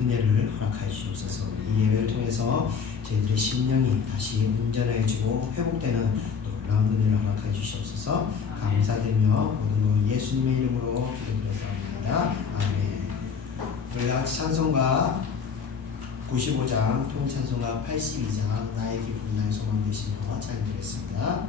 은혜를 허락하여 주옵소서. 이 예배를 통해서 저희들의 심령이 다시 온전해지고 회복되는 놀라운 은혜를 허락하여 주시옵소서. 감사드리며 모든 것 예수님의 이름으로 기도드렸사옵나이다. 아멘. 우리 같이 찬송가 95장 통찬송가 82장 나의 기쁨 나의 소망 되시는 거 찬양드리겠습니다.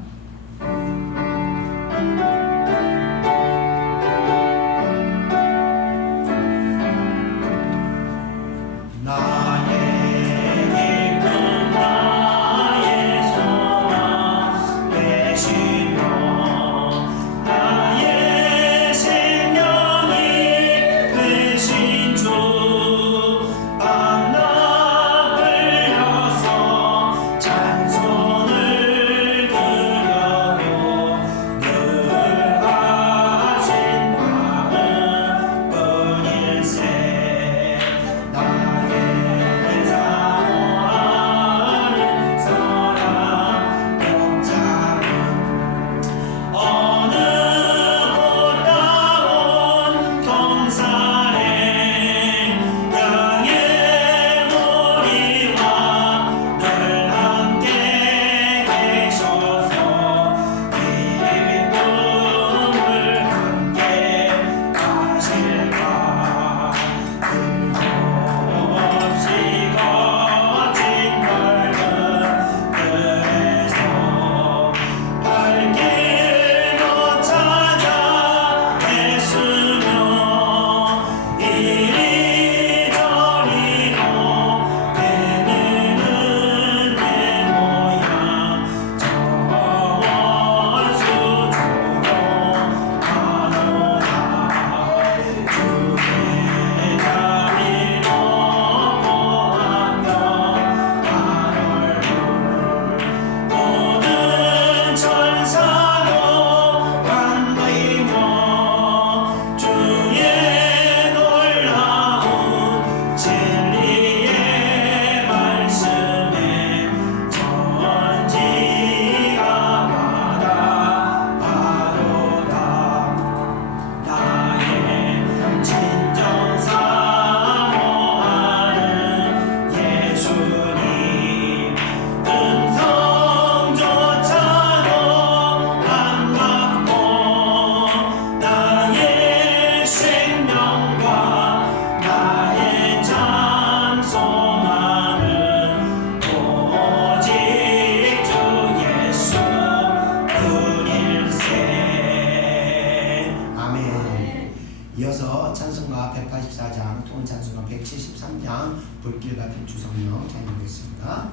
이어서 찬송가 184장 또 찬송가 173장 불길 같은 주성령 찬양하겠습니다.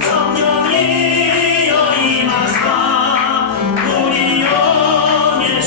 성령이여 임하사 우리 영의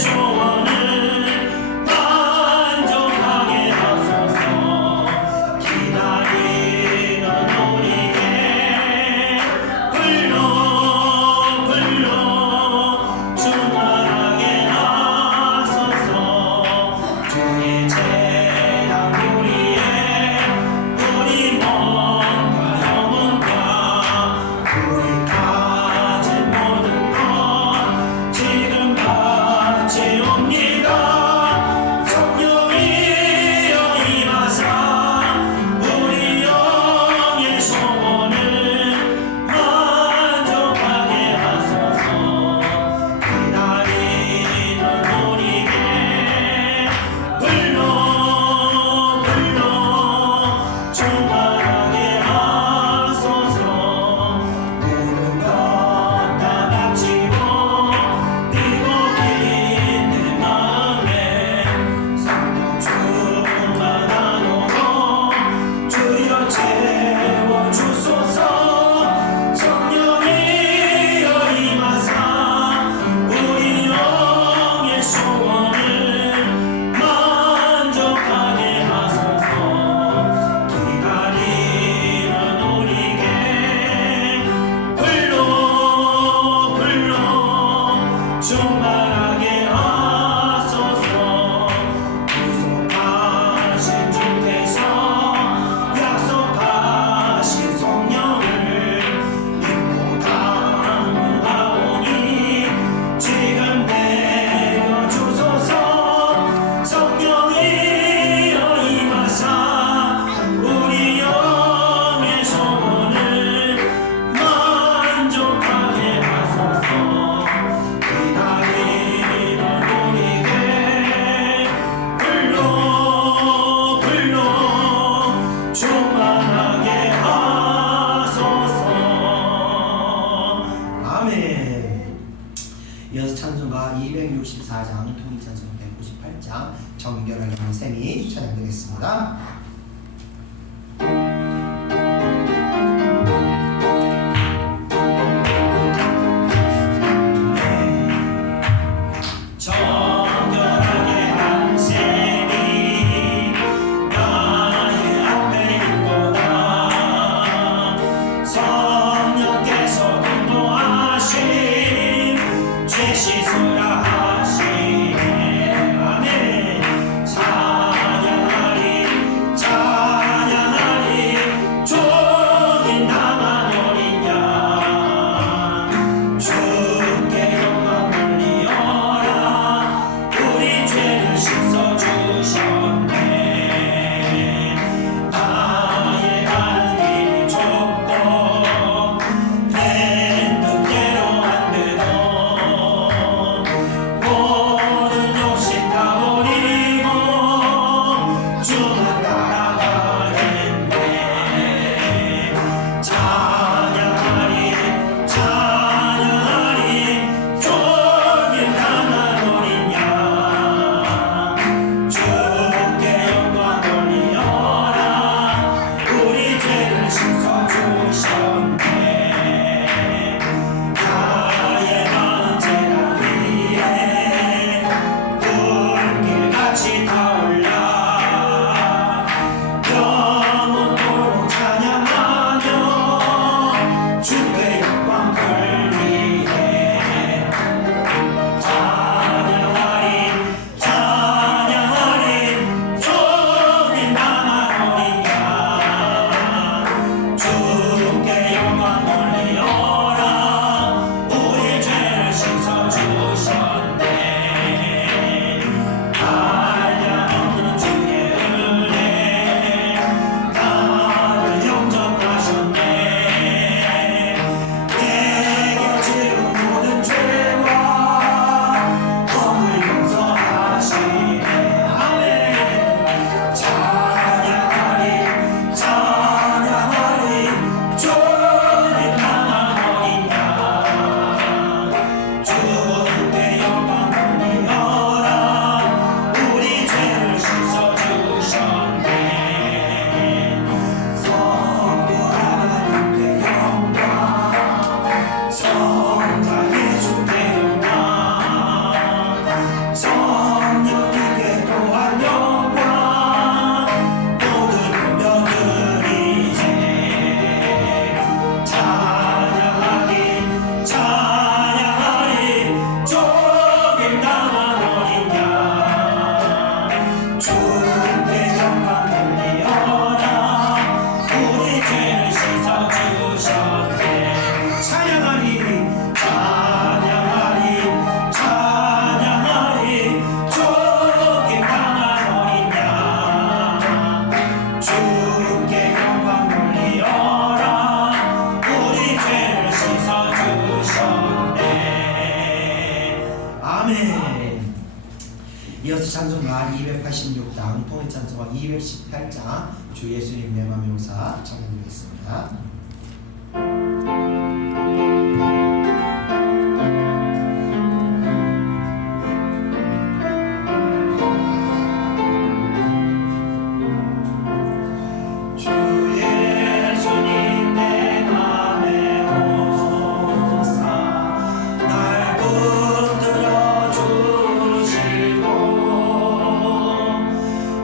찬송가 264장, 통일찬송 198장 정결하는 셈이 찬양되겠습니다. 이어서 찬송가 286장, 통일찬송가 218장 주 예수님 내 맘의 오사 찬양드리겠습니다.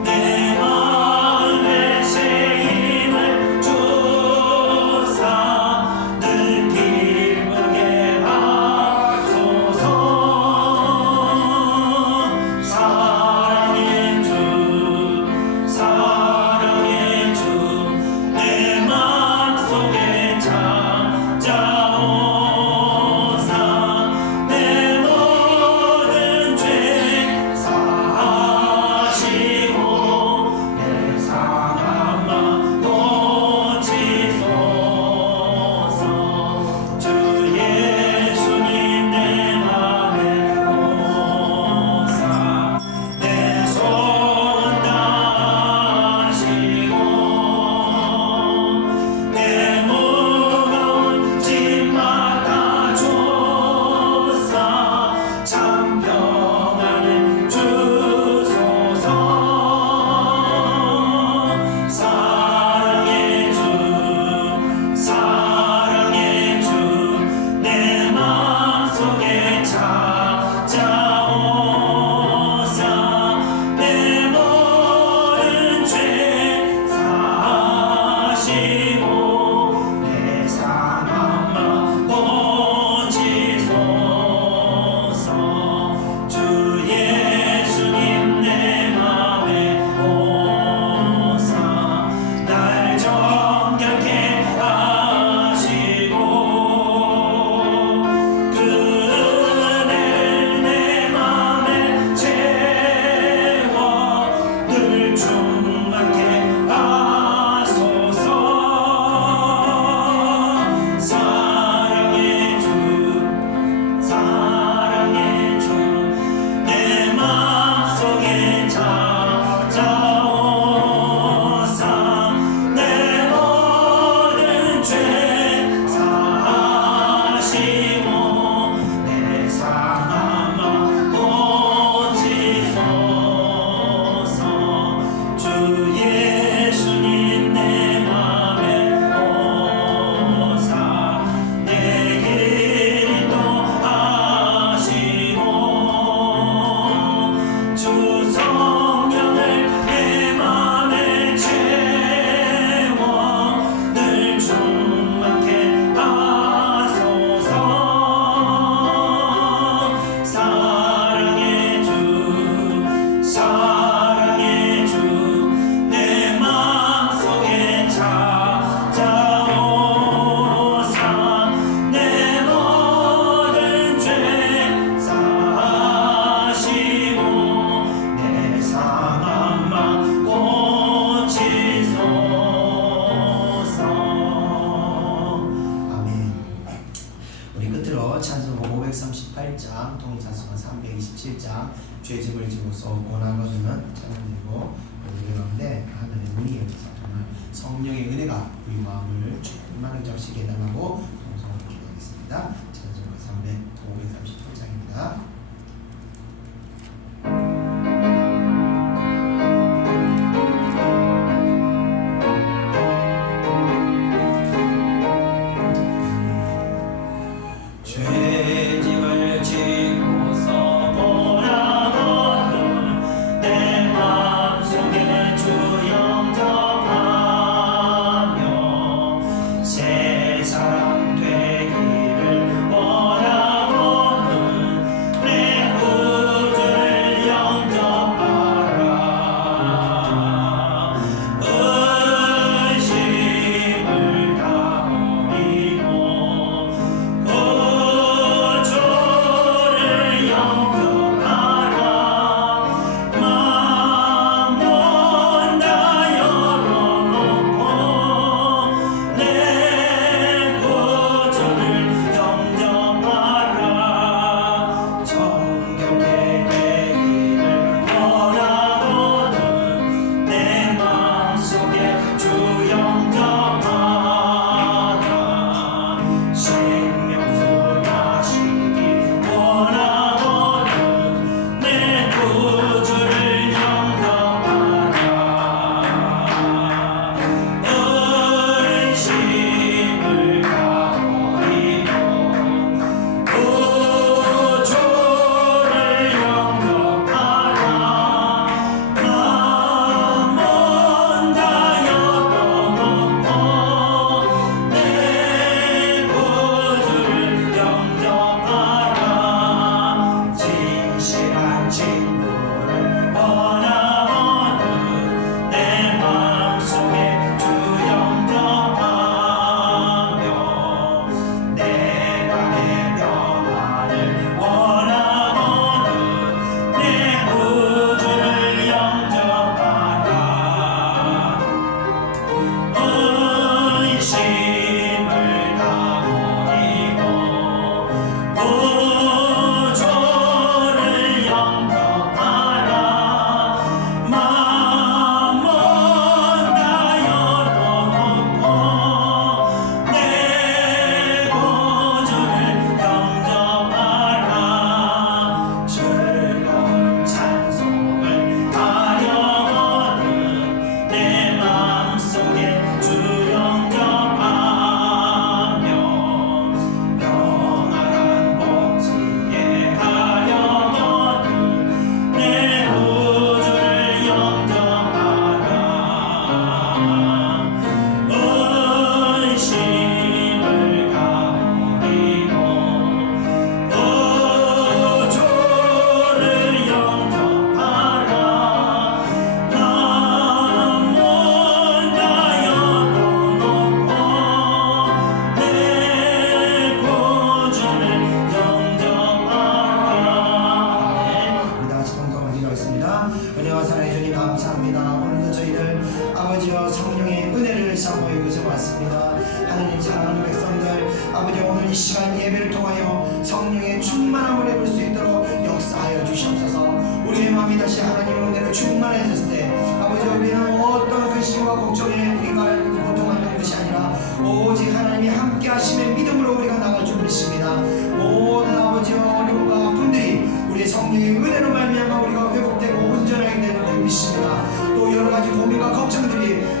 내 마음에 새 힘을 줘 47장 죄짐을 지고서 고난 거두는 찬양드리고 예배하는데 하늘의 문이 열려서 정말 성령의 은혜가 우리 마음을 충만하게 하시게 해달라고 동성으로 기도하겠습니다. 찬송 538장입니다.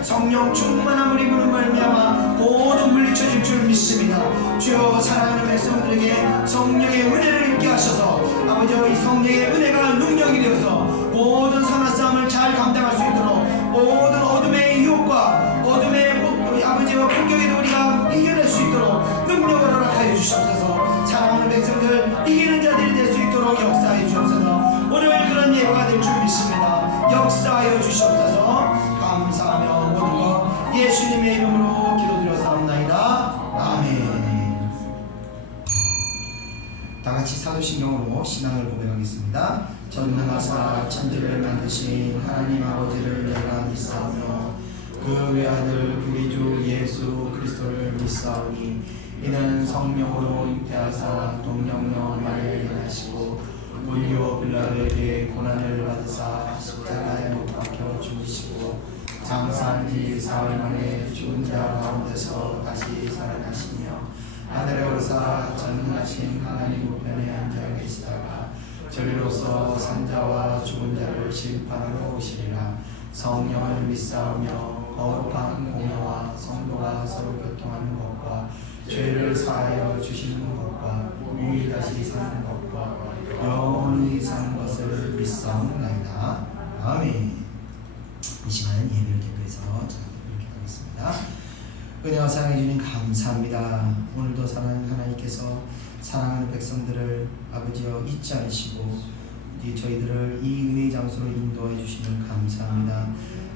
성령 충만함을 입으로 말미암아 모두 물리쳐질 줄 믿습니다. 주여 사랑하는 백성들에게 성령의 은혜를 입게 하셔서 아버지 이 성령의 은혜가 능력이 되어서 모든 선한 싸움을 잘 감당할 수 있도록 모든 어둠의 유혹과 어둠의 아버지와 공격에도 우리가 이겨낼 수 있도록 능력을 허락하여 주시옵소서. 사랑하는 백성들 이기는 자들이 될 수 있도록 역사해 주옵소서. 오늘 그런 예배가 될 줄 믿습니다. 역사하여 주시옵소서. 감사하며 모든 것 예수님의 이름으로 기도드렸사옵나이다. 아멘. 다같이 사도신경으로 신앙을 고백하겠습니다. 전능하사 천지를 만드신 하나님 아버지를 내가 믿사오며 그 외아들 우리 주 예수 그리스도를 믿사오니 이는 성령으로 잉태하사 동정녀 마리아를 하시고 본디오 빌라도에게 고난을 받으사 십자가에 못 박혀 죽으시고 장사한 지 사흘 만에 죽은 자 가운데서 다시 살아나시며 하늘에 오르사 전능하신 하나님 우편에 앉아 계시다가 저리로서 산자와 죽은 자를 심판하러 오시리라. 성령을 믿사오며 거룩한 공회와 성도가 서로 교통하는 것과 죄를 사하여 주시는 것과 몸이 다시 사는 것과 영원히 사는 것을 믿사옵나이다. 아멘. 이 시간 예배를 대표해서 이렇게 하겠습니다. 은혜와 사랑해 주님 감사합니다. 오늘도 사랑하는 하나님께서 사랑하는 백성들을 아버지여 잊지 않으시고 저희들을 이 은혜의 장소로 인도해 주시면 감사합니다.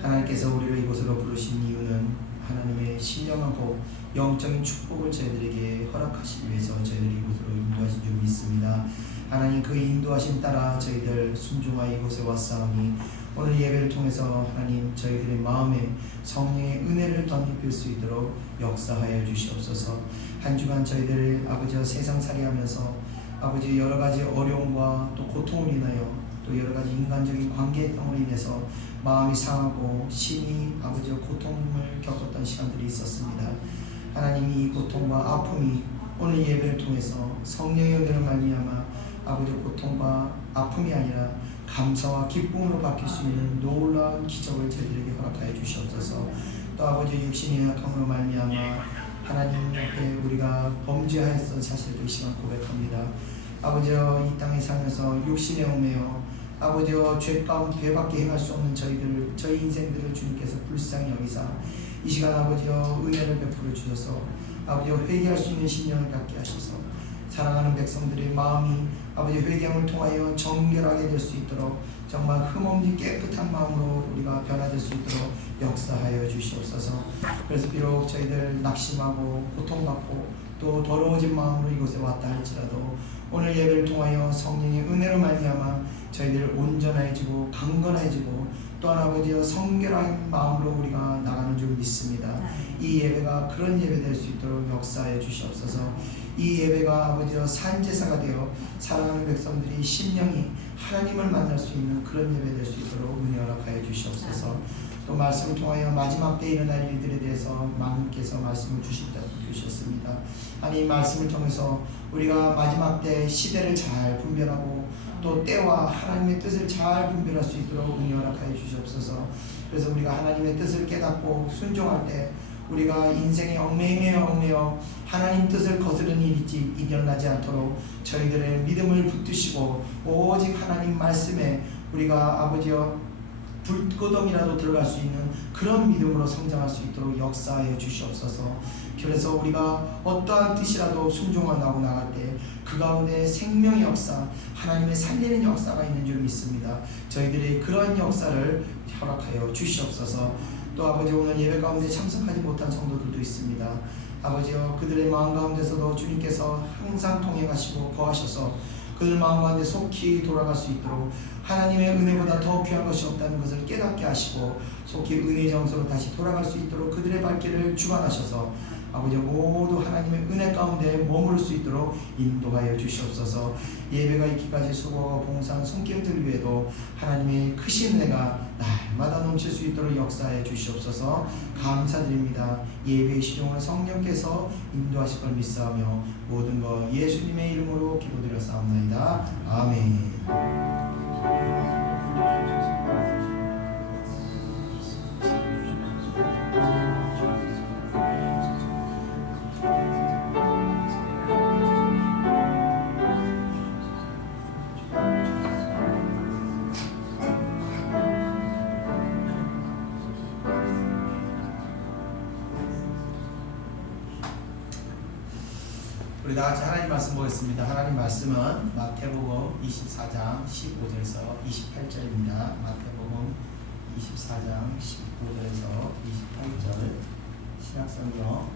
하나님께서 우리를 이곳으로 부르신 이유는 하나님의 신령하고 영적인 축복을 저희들에게 허락하시기 위해서 저희들이 이곳으로 인도하신 줄 믿습니다. 하나님 그 인도하심 따라 저희들 순종하여 이곳에 왔사오니 오늘 예배를 통해서 하나님 저희들의 마음에 성령의 은혜를 덧입힐 수 있도록 역사하여 주시옵소서. 한 주간 저희들 아버지와 세상살이 하면서 아버지 여러 가지 어려움과 또 고통을 인하여 또 여러 가지 인간적인 관계성으로 인해서 마음이 상하고 심히 아버지와 고통을 겪었던 시간들이 있었습니다. 하나님이 이 고통과 아픔이 오늘 예배를 통해서 성령의 은혜를 말미암아 아버지 고통과 아픔이 아니라 감사와 기쁨으로 바뀔 수 있는 놀라운 기적을 저희들에게 허락하여 주시옵소서. 또 아버지 육신의 약함으로 말미암아 하나님 앞에 우리가 범죄하였던 사실을 이 시간 고백합니다. 아버지여 이 땅에 살면서 육신에 옮매여 아버지여 죄 가운데 행할 수 없는 저희 인생들을 주님께서 불쌍히 여기사 이 시간 아버지여 은혜를 베풀어 주셔서 아버지여 회개할 수 있는 심령을 갖게 하셔서 사랑하는 백성들의 마음이 아버지 회개함을 통하여 정결하게 될 수 있도록 정말 흠없는 깨끗한 마음으로 우리가 변화될 수 있도록 역사하여 주시옵소서. 그래서 비록 저희들 낙심하고 고통받고 또 더러워진 마음으로 이곳에 왔다 할지라도 오늘 예배를 통하여 성령의 은혜로 말미암아 저희들 온전해지고 강건해지고 또한 아버지여 성결한 마음으로 우리가 나가는 줄 믿습니다. 이 예배가 그런 예배 될 수 있도록 역사해 주시옵소서. 이 예배가 아버지여 산제사가 되어 사랑하는 백성들이 심령이 하나님을 만날 수 있는 그런 예배 될 수 있도록 은혜 허락하여 주시옵소서. 또 말씀을 통하여 마지막 때 일어날 일들에 대해서 마님께서 말씀을 주셨습니다. 아니 말씀을 통해서 우리가 마지막 때 시대를 잘 분별하고 또 때와 하나님의 뜻을 잘 분별할 수 있도록 은혜 허락하여 주시옵소서. 그래서 우리가 하나님의 뜻을 깨닫고 순종할 때 우리가 인생에 얽매여 하나님 뜻을 거스르는 일이 일어나지 않도록 저희들의 믿음을 붙드시고 오직 하나님 말씀에 우리가 아버지여 불구덩이라도 들어갈 수 있는 그런 믿음으로 성장할 수 있도록 역사하여 주시옵소서. 그래서 우리가 어떠한 뜻이라도 순종하고 나갈 때 그 가운데 생명의 역사, 하나님의 살리는 역사가 있는 줄 믿습니다. 저희들이 그런 역사를 허락하여 주시옵소서. 또 아버지 오늘 예배 가운데 참석하지 못한 성도들도 있습니다. 아버지여 그들의 마음 가운데서도 주님께서 항상 통행하시고 거하셔서 그들 마음 가운데 속히 돌아갈 수 있도록 하나님의 은혜보다 더 귀한 것이 없다는 것을 깨닫게 하시고 속히 은혜의 정서로 다시 돌아갈 수 있도록 그들의 발길을 주관하셔서 아버지 모두 하나님의 은혜 가운데 머무를 수 있도록 인도하여 주시옵소서. 예배가 있기까지 수고하고 봉사한 손길들 위에도 하나님의 크신 은혜가 날마다 넘칠 수 있도록 역사해 주시옵소서. 감사드립니다. 예배의 시종을 성령께서 인도하실 걸 믿사오며 모든 것 예수님의 이름으로 기도드렸사옵나이다. 아멘. 우리 다같이 하나님 말씀 보겠습니다. 하나님 말씀은 마태복음 24장 15절에서 28절입니다. 마태복음 24장 15절에서 28절 신약성경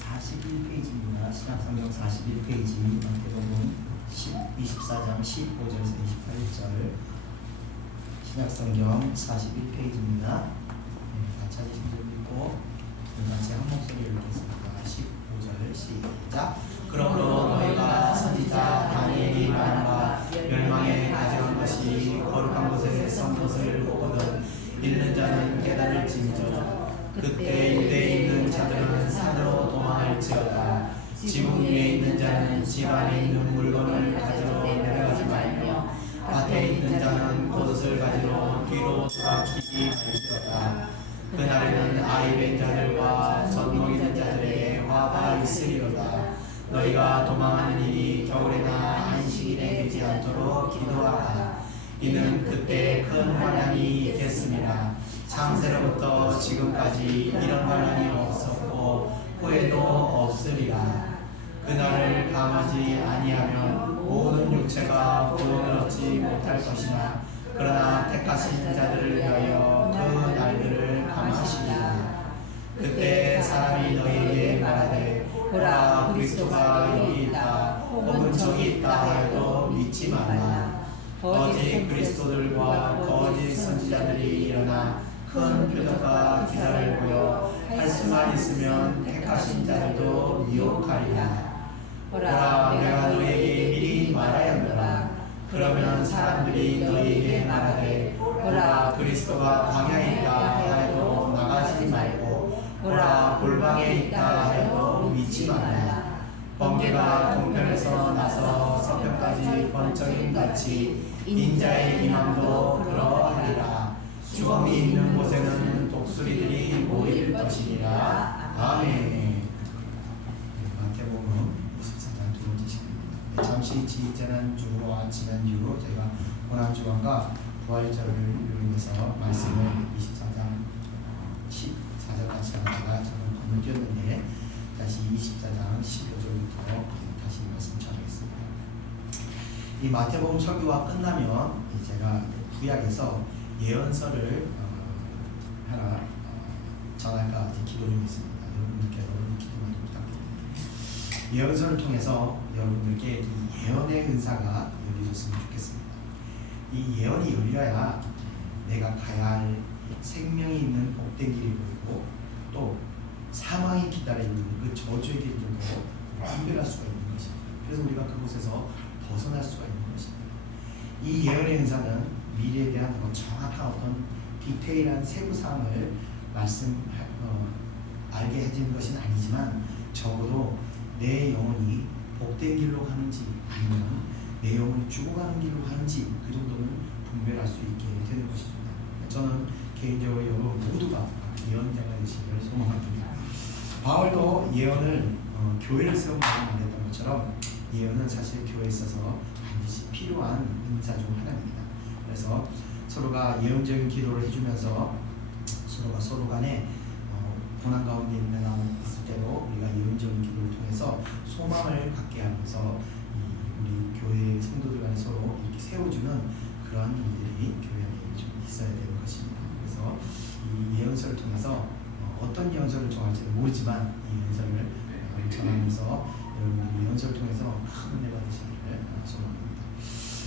41페이지입니다. 신약성경 41페이지 마태복음 24장 15절에서 28절 신약성경 41페이지입니다. 다 찾으신 분 있고 같이 한 목소리를 읽겠습니다. 15절 시작. 그러므로 너희가 선지자 다니엘이 던져 그때 유대에 있는 자들은 산으로 도망할지어다. 지붕 위에 있는 자는 집 안에 있는 물건을 가지러 내려가지 말며 밭에 있는 자는 겉옷을 가지러 뒤로 돌아키지 말지어다. 그날에는 아이벤 자들과 젖먹이는 자들에게 화가 있으리로다. 너희가 도망하는 일이 겨울에나 안식일에 되지 않도록 기도하라. 이는 그때 큰 환난이 있겠습니다. 창세로부터 지금까지 이런 환난이 없었고 후에도 없으리라. 그날을 감하지 아니하면 모든 육체가 구원을 얻지 못할 것이나 그러나 택하신 자들을 위하여 그 날들을 감하시리라. 그때 사람이 너희에게 말하되 보라 그리스도가 여기 있다 혹은 저기 있다 하여도 믿지 말라. 거짓 그리스도들과 거짓 선지자들이 일어나 큰 표적과 기사를 보여 할 수만 있으면 택하신 자들도 미혹하리라. 보라 내가 너희에게 미리 말하였노라. 그러면 사람들이 너희에게 말하되 보라 그리스도가 광야에 있다 하여도 나가지 말고 보라 골방에 있다 하여도 믿지 말라. 번개가 동편에서 나서 서편까지 번쩍임 같이 인자의 임함도 그러하리라. 죽음이 있는 곳에는 독수리들이 모일 것이니라. 아멘. 마태복음 24장 두 번째 시간입니다. 잠시 지난주와 지난주로 저희가 고난주간과 부활절을 위해서 말씀을 24장 14절까지 제가 저는 건너뛰었는데 다시 24장 15절부터 다시 말씀 전하겠습니다. 이 마태복음 설교가 끝나면 제가 구약에서 예언서를 하나 전할까 기도 중에 있습니다. 여러분들께서 기도만 부탁드립니다. 예언서를 통해서 여러분들께 이 예언의 은사가 열려졌으면 좋겠습니다. 이 예언이 열려야 내가 가야 할 생명이 있는 복된 길이 보이고 또 사망이 기다리는 그 저주의 길들도 분별할 수가 있는 것입니다. 그래서 우리가 그곳에서 벗어날 수가 있는 것입니다. 이 예언의 은사는 미래에 대한 정확한 어떤 디테일한 세부 사항을 알게 해주는 것은 아니지만 적어도 내 영혼이 복된 길로 가는지 아니면 내 영혼이 죽어가는 길로 가는지 그 정도는 분별할 수 있게 되는 것입니다. 저는 개인적으로 여러분 모두가 예언자가 되시기를 소망합니다. 바울도 예언을 교회를 세우고 말했던 것처럼 예언은 사실 교회에 있어서 반드시 필요한 은사 중 하나입니다. 그래서 서로가 예언적인 기도를 해주면서 서로가 서로 간에 고난 가운데 있을 때도 우리가 예언적인 기도를 통해서 소망을 갖게 하면서 우리 교회 성도들 간에 서로 이렇게 세워주는 그러한 일들이 교회 안에 좀 있어야 되는 것입니다. 그래서 이 예언서를 통해서 어떤 예언서를 정할지는 모르지만 이 예언서를 전하면서 여러분들이 예언서를 통해서 큰 은혜가 되시기를 소망합니다.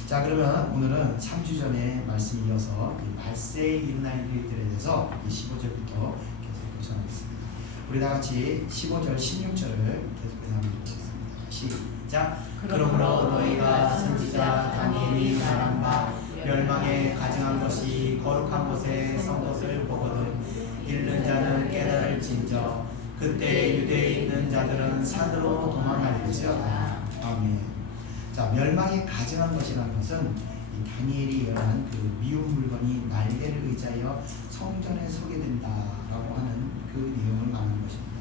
자, 그러면 오늘은 3주 전에 말씀이 이어서 말세에 일어날 일들에 대해서 15절부터 계속 전하겠습니다. 우리 다 같이 15절, 16절을 계속해서 한번 보겠습니다. 시작. 그러므로 너희가 선지자 다니엘이 말한 바 멸망에 가증한 것이 거룩한 곳에 선 것을 보거든 잃는 자는 깨달을진저 그때 유대에 있는 자들은 산으로 도망할지어다. 아멘. 자, 멸망에 가증한 것이라는 것은 이 다니엘이 예언한 그 미운 물건이 날개를 의지하여 성전에 서게 된다라고 하는 그 내용을 말하는 것입니다.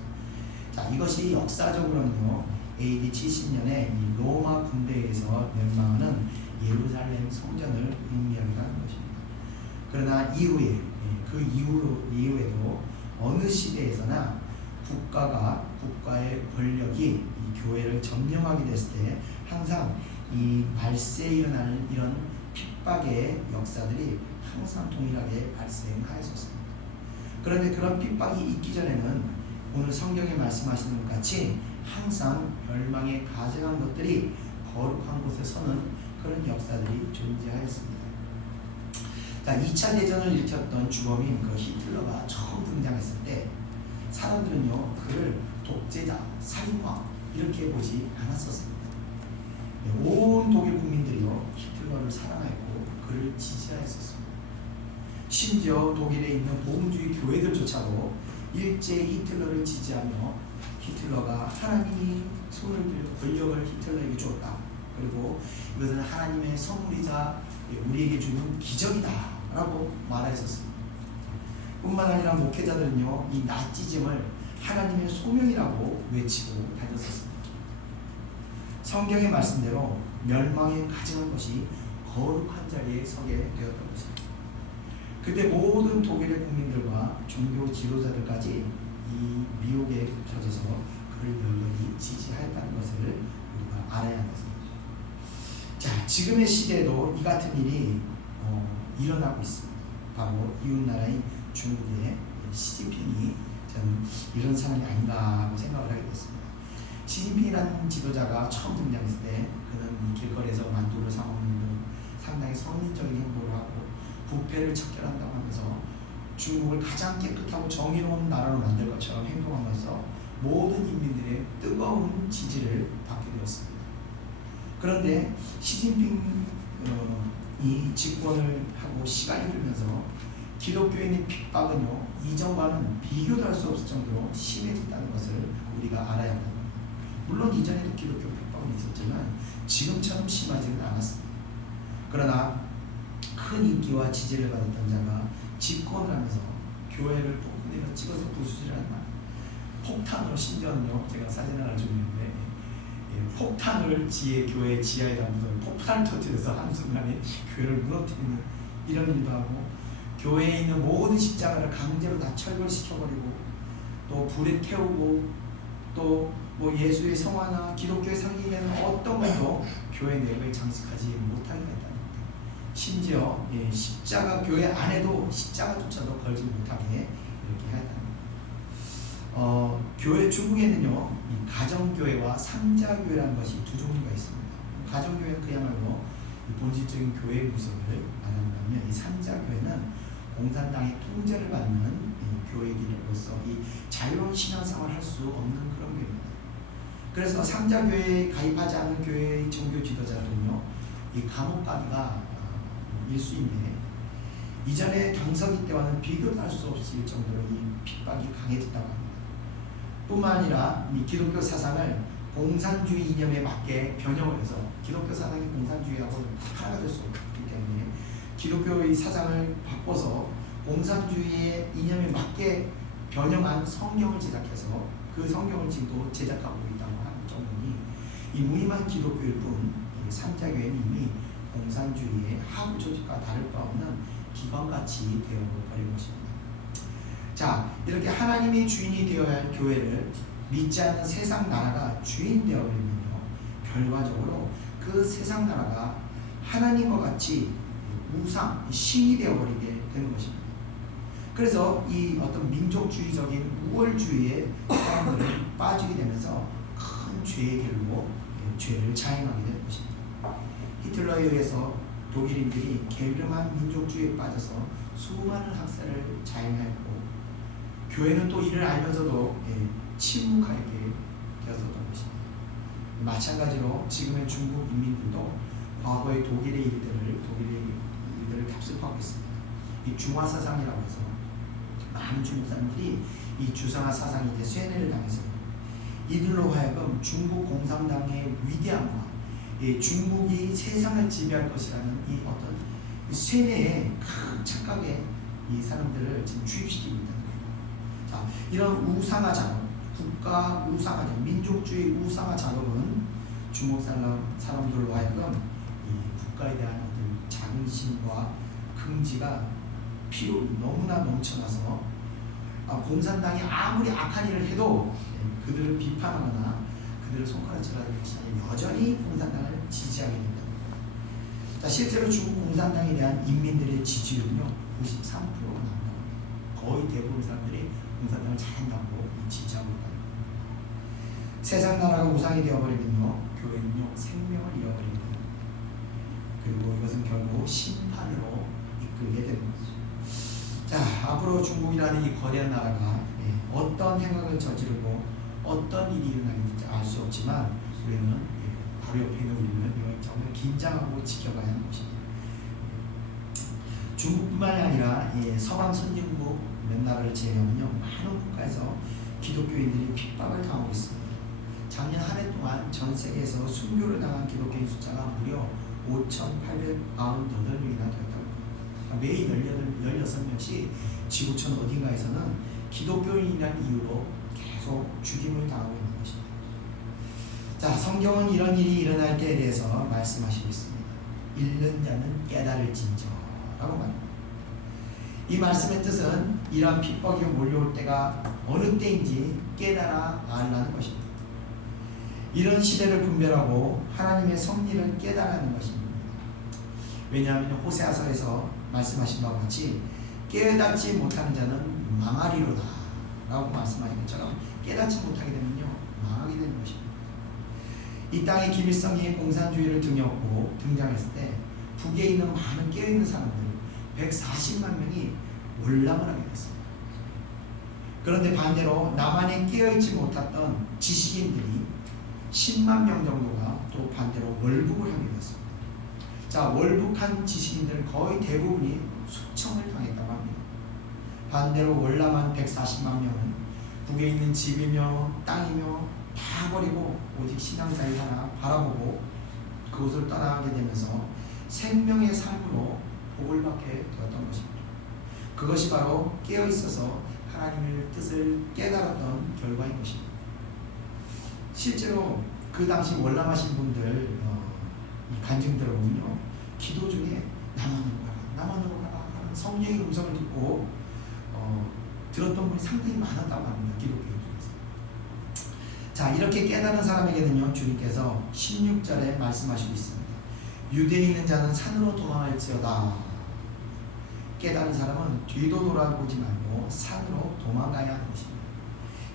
자, 이것이 역사적으로는요 AD 70년에 이 로마 군대에서 멸망하는 예루살렘 성전을 의미하는 것입니다. 그러나 이후에 그 이후에도 어느 시대에서나 국가의 권력이 이 교회를 점령하게 됐을 때 항상 이 말세에 일어나는 이런 핍박의 역사들이 항상 동일하게 발생하였었습니다. 그런데 그런 핍박이 있기 전에는 오늘 성경에 말씀하시는 것 같이 항상 멸망에 가증한 것들이 거룩한 곳에 서는 그런 역사들이 존재하였습니다. 자, 2차 대전을 일으켰던 주범인 그 히틀러가 처음 등장했을 때 사람들은요 그를 독재자, 살인마 이렇게 보지 않았었습니다. 온 독일 국민들이요 히틀러를 사랑하였고 그를 지지하였었습니다. 심지어 독일에 있는 복음주의 교회들조차도 일제 히틀러를 지지하며 히틀러가 하나님이 손을 들여 권력을 히틀러에게 주었다. 그리고 이것은 하나님의 선물이자 우리에게 주는 기적이다 라고 말했었습니다. 뿐만 아니라 목회자들은요, 이 나치즘을 하나님의 소명이라고 외치고 다녔었습니다. 성경의 말씀대로 멸망에 가증한 것이 거룩한 자리에 서게 되었던 것입니다. 그때 모든 독일의 국민들과 종교 지도자들까지 이 미혹에 젖어서 그를 열렬히 지지하였다는 것을 우리가 알아야 합니다. 자, 지금의 시대에도 이 같은 일이 일어나고 있습니다. 바로 이웃나라인 중국의 시진핑이 저는 이런 사람이 아닌가 하고 생각을 하게 됐습니다. 시진핑이라는 지도자가 처음 등장했을 때 그는 길거리에서 만두를 사 먹는 등 상당히 성인적인 행보를 하고 부패를 척결한다고 하면서 중국을 가장 깨끗하고 정의로운 나라로 만들 것처럼 행동하면서 모든 인민들의 뜨거운 지지를 받게 되었습니다. 그런데 시진핑이 집권을 하고 시간이 흐르면서 기독교인의 핍박은요, 이전과는 비교도 할 수 없을 정도로 심해졌다는 것을 우리가 알아야 합니다. 물론 이전에도 기독교 핍박은 있었지만 지금처럼 심하지는 않았습니다. 그러나 큰 인기와 지지를 받았던 자가 집권을 하면서 교회를 폭내려 찍어서 부수지를 않나, 폭탄으로, 심지어는요, 제가 사진을 하나 좀 있는데 폭탄을 교회 지하에다 묻어서 폭탄을 터뜨려서 한순간에 교회를 무너뜨리는 이런 일도 하고, 교회에 있는 모든 십자가를 강제로 다 철거시켜버리고 또 불에 태우고 또 뭐 예수의 성화나 기독교의 상징되는 어떤 것도 교회 내부에 장식하지 못하게 했다는 겁니다. 심지어 십자가 교회 안에도 십자가조차도 걸지 못하게 이렇게 하였다는 겁니다. 교회 중국에는요, 이 가정교회와 삼자교회라는 것이 두 종류가 있습니다. 가정교회는 그야말로 본질적인 교회의 모습을 말하는, 이 삼자교회는 공산당의 통제를 받는 교회이로서 이 자유로운 신앙생활을 할 수 없는 그런 교회입니다. 그래서 삼자교회에 가입하지 않는 교회의 종교 지도자들은요, 이 감옥 가기가 일수인데 이전의 경서기 때와는 비교도 할 수 없을 정도로 이 핍박이 강해졌다고 합니다. 뿐만 아니라 이 기독교 사상을 공산주의 이념에 맞게 변형을 해서, 기독교 사상이 공산주의하고 하나가 될 수 없기 때문에 기독교의 사상을 바꿔서 공산주의의 이념에 맞게 변형한 성경을 제작해서 그 성경을 지금도 제작하고 있다고 하는 정도니 이 무임한 기독교일 뿐, 삼자교회는 이미 공산주의의 하부 조직과 다를 바 없는 기관같이 되어버린 것입니다. 자, 이렇게 하나님이 주인이 되어야 할 교회를 믿지 않는 세상 나라가 주인 되어버리면요, 결과적으로 그 세상 나라가 하나님과 같이 우상, 신이 되어버리게 되는 것입니다. 그래서 이 어떤 민족주의적인 우월주의에 사람들은 빠지게 되면서 큰 죄의 길로 죄를 자행하게 되는 것입니다. 히틀러에 의해서 독일인들이 게으름한 민족주의에 빠져서 수많은 학살을 자행하였고, 교회는 또 이를 알면서도 침묵하게 되었던 것입니다. 마찬가지로 지금의 중국 인민들도 과거의 독일의 일들을 답습하고 있습니다. 이 중화 사상이라고 해서 많은 중국 사람들이 이 주상화 사상에 이제 쇠뇌를 당했습니다. 이들로 하여금 중국 공산당의 위대함과 중국이 세상을 지배할 것이라는 이 어떤 쇠뇌의 큰 착각에 이 사람들을 지금 주입시키고 있다는 거예요. 자, 이런 우상화 작업, 국가 우상화 작업, 민족주의 우상화 작업은 중국 사람들로 하여금 이 국가에 대한 어떤 자긍심과 긍지가 피로 너무나 넘쳐나서 공산당이 아무리 악한 일을 해도 그들을 비판하거나 그들을 손가락질하는 것이 아니라 여전히 공산당을 지지하게 됩니다. 자, 실제로 중국 공산당에 대한 인민들의 지지율은요 93%가 나온다고 합니다. 거의 대부분 사람들이 공산당을 잘한다고 지지하고 있다는 겁니다. 세상 나라가 우상이 되어버리면요, 교회는요 생명을 잃어버립니다. 그리고 이것은 결국 심판으로 이끌게 되는 것이죠. 자, 앞으로 중국이라는 이 거대한 나라가 어떤 행각을 저지르고 어떤 일이 일어나게 될지 알 수 없지만 우리는 바로 옆에 있는 우리는 이걸 정말 긴장하고 지켜봐야 하는 것입니다. 중국뿐만이 아니라 서방 선진국 몇 나라를 제외하면요 많은 국가에서 기독교인들이 핍박을 당하고 있습니다. 작년 한 해 동안 전 세계에서 순교를 당한 기독교인 숫자가 무려 5,898명이나 되었다고 합니다. 매일 16명씩 지구촌 어딘가에서는 기독교인이라는 이유로 계속 죽임을 당하고 있는 것입니다. 자, 성경은 이런 일이 일어날 때에 대해서 말씀하시고 있습니다. 읽는 자는 깨달을진저라고 말합니다. 이 말씀의 뜻은 이러한 핍박이 몰려올 때가 어느 때인지 깨달아 알라는 것입니다. 이런 시대를 분별하고 하나님의 섭리를 깨달아는 것입니다. 왜냐하면 호세아서에서 말씀하신 바와 같이 깨닫지 못하는 자는 망하리로다 라고 말씀하신 것처럼 깨닫지 못하게 되면요 망하게 되는 것입니다. 이 땅에 김일성이 공산주의를 등에업고 등장했을 때 북에 있는 많은 깨어있는 사람들 140만 명이 몰락을 하게 됐습니다. 그런데 반대로 남한에 깨어있지 못했던 지식인들이 10만 명 정도가 또 반대로 월북을 하게 됐습니다. 자, 월북한 지식인들은 거의 대부분이 숙청을 당했다고 합니다. 반대로 월남한 140만 명은 북에 있는 집이며 땅이며 다 버리고 오직 신앙자리 하나 바라보고 그곳을 떠나게 되면서 생명의 삶으로 복을 받게 되었던 것입니다. 그것이 바로 깨어있어서 하나님의 뜻을 깨달았던 결과인 것입니다. 실제로 그 당시 월남하신 분들 간증 들어보면요 기도 중에 남한으로 가라 하는 성령의 음성을 듣고 들었던 분이 상당히 많았다고 합니다. 기독교 중에서. 자, 이렇게 깨달은 사람에게는요 주님께서 16절에 말씀하시고 있습니다. 유대에 있는 자는 산으로 도망할지어다. 깨달은 사람은 뒤도 돌아보지 말고 산으로 도망가야 하는 것입니다.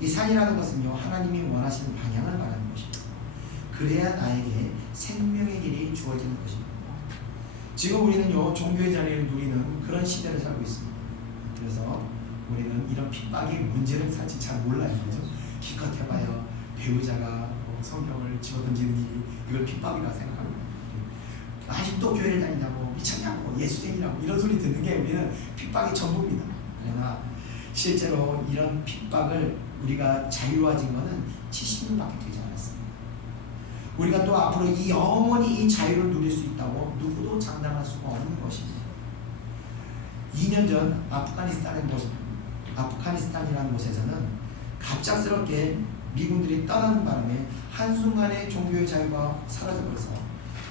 이 산이라는 것은요 하나님이 원하시는 방향을 말하는 것입니다. 그래야 나에게 생명의 길이 주어지는 것입니다. 지금 우리는요 종교의 자리를 누리는 그런 시대를 살고 있습니다. 그래서 우리는 이런 핍박이 뭔지는 사실 잘 몰라요. 그죠? 기껏 해봐요 배우자가 성경을 집어던지는 일이 이걸 핍박이라고 생각합니다. 아직도 교회를 다니냐고 미쳤냐고 예수쟁이라고 이런 소리 듣는 게 우리는 핍박의 전부입니다. 그러나 실제로 이런 핍박을 우리가 자유화진 것은 70년밖에 되지 않았습니다. 우리가 또 앞으로 이 영원히 이 자유를 누릴 수 있다고 누구도 장담할 수가 없는 것입니다. 2년 전 아프가니스탄이라는 곳에서는 갑작스럽게 미군들이 떠나는 바람에 한순간에 종교의 자유가 사라져버려서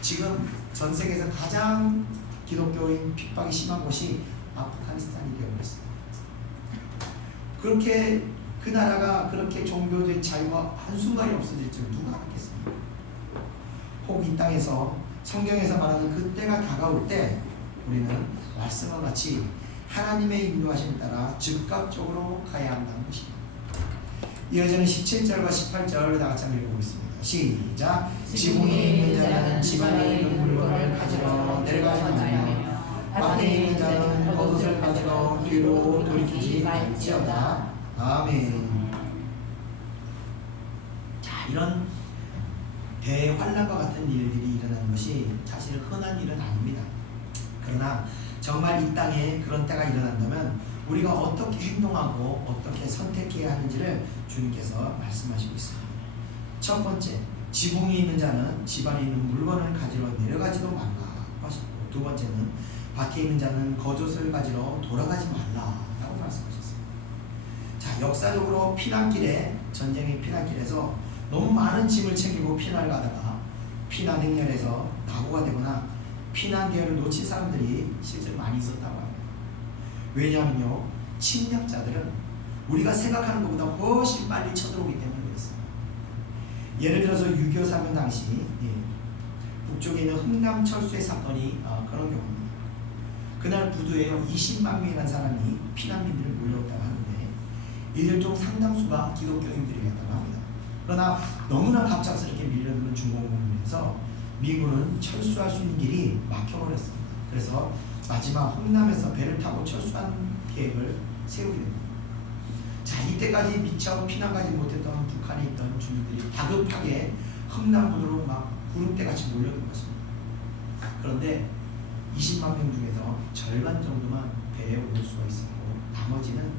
지금 전 세계에서 가장 기독교인 핍박이 심한 곳이 아프가니스탄이 되어버렸습니다. 그렇게 그 나라가 그렇게 종교적 자유가 한순간에 없어질 줄 누가 알았겠습니까? 혹 이 땅에서 성경에서 말하는 그 때가 다가올 때 우리는 말씀과 같이 하나님의 인도하심에 따라 즉각적으로 가야 한다는 것입니다. 이어지는 17절과 18절 다 같이 한번 읽어보겠습니다. 시작. 지붕에 있는 자는 집안에 있는 물건을 가지러 내려가지 말며 밖에 있는 자는 겉옷을 가지러 뒤로 돌이키지 말지어다. 아멘. 자, 이런 대환란과 같은 일들이 일어나는 것이 사실 흔한 일은 아닙니다. 그러나 정말 이 땅에 그런 때가 일어난다면 우리가 어떻게 행동하고 어떻게 선택해야 하는지를 주님께서 말씀하시고 있습니다. 첫 번째, 지붕에 있는 자는 집안에 있는 물건을 가지러 내려가지도 말라 하셨고, 두 번째는 밖에 있는 자는 겉옷을 가지러 돌아가지 말라라고 말씀하셨습니다. 자, 역사적으로 전쟁의 피난길에서 너무 많은 짐을 챙기고 피난을 가다가 피난 행렬에서 낙오가 되거나 피난 기회를 놓친 사람들이 실제로 많이 있었다고 합니다. 왜냐하면요, 침략자들은 우리가 생각하는 것보다 훨씬 빨리 쳐들어오기 때문에 그렇습니다. 예를 들어서 6.25 사건 당시 북쪽에 있는 흥남철수의 사건이 그런 경우입니다. 그날 부두에 20만 명이라는 사람이 피난민들을 몰려왔다고 하는데 이들 중 상당수가 기독교인들이었다고 합니다. 그러나 너무나 갑작스럽게 밀려드는 중공군에서 미군은 철수할 수 있는 길이 막혀버렸습니다. 그래서 마지막 흥남에서 배를 타고 철수한 계획을 세우게 됩니다. 자, 이때까지 미처 피난가지 못했던 북한에 있던 주민들이 다급하게 흥남부두로 막 구름대같이 몰려든 것입니다. 그런데 20만 명 중에서 절반 정도만 배에 올 수가 있었고 나머지는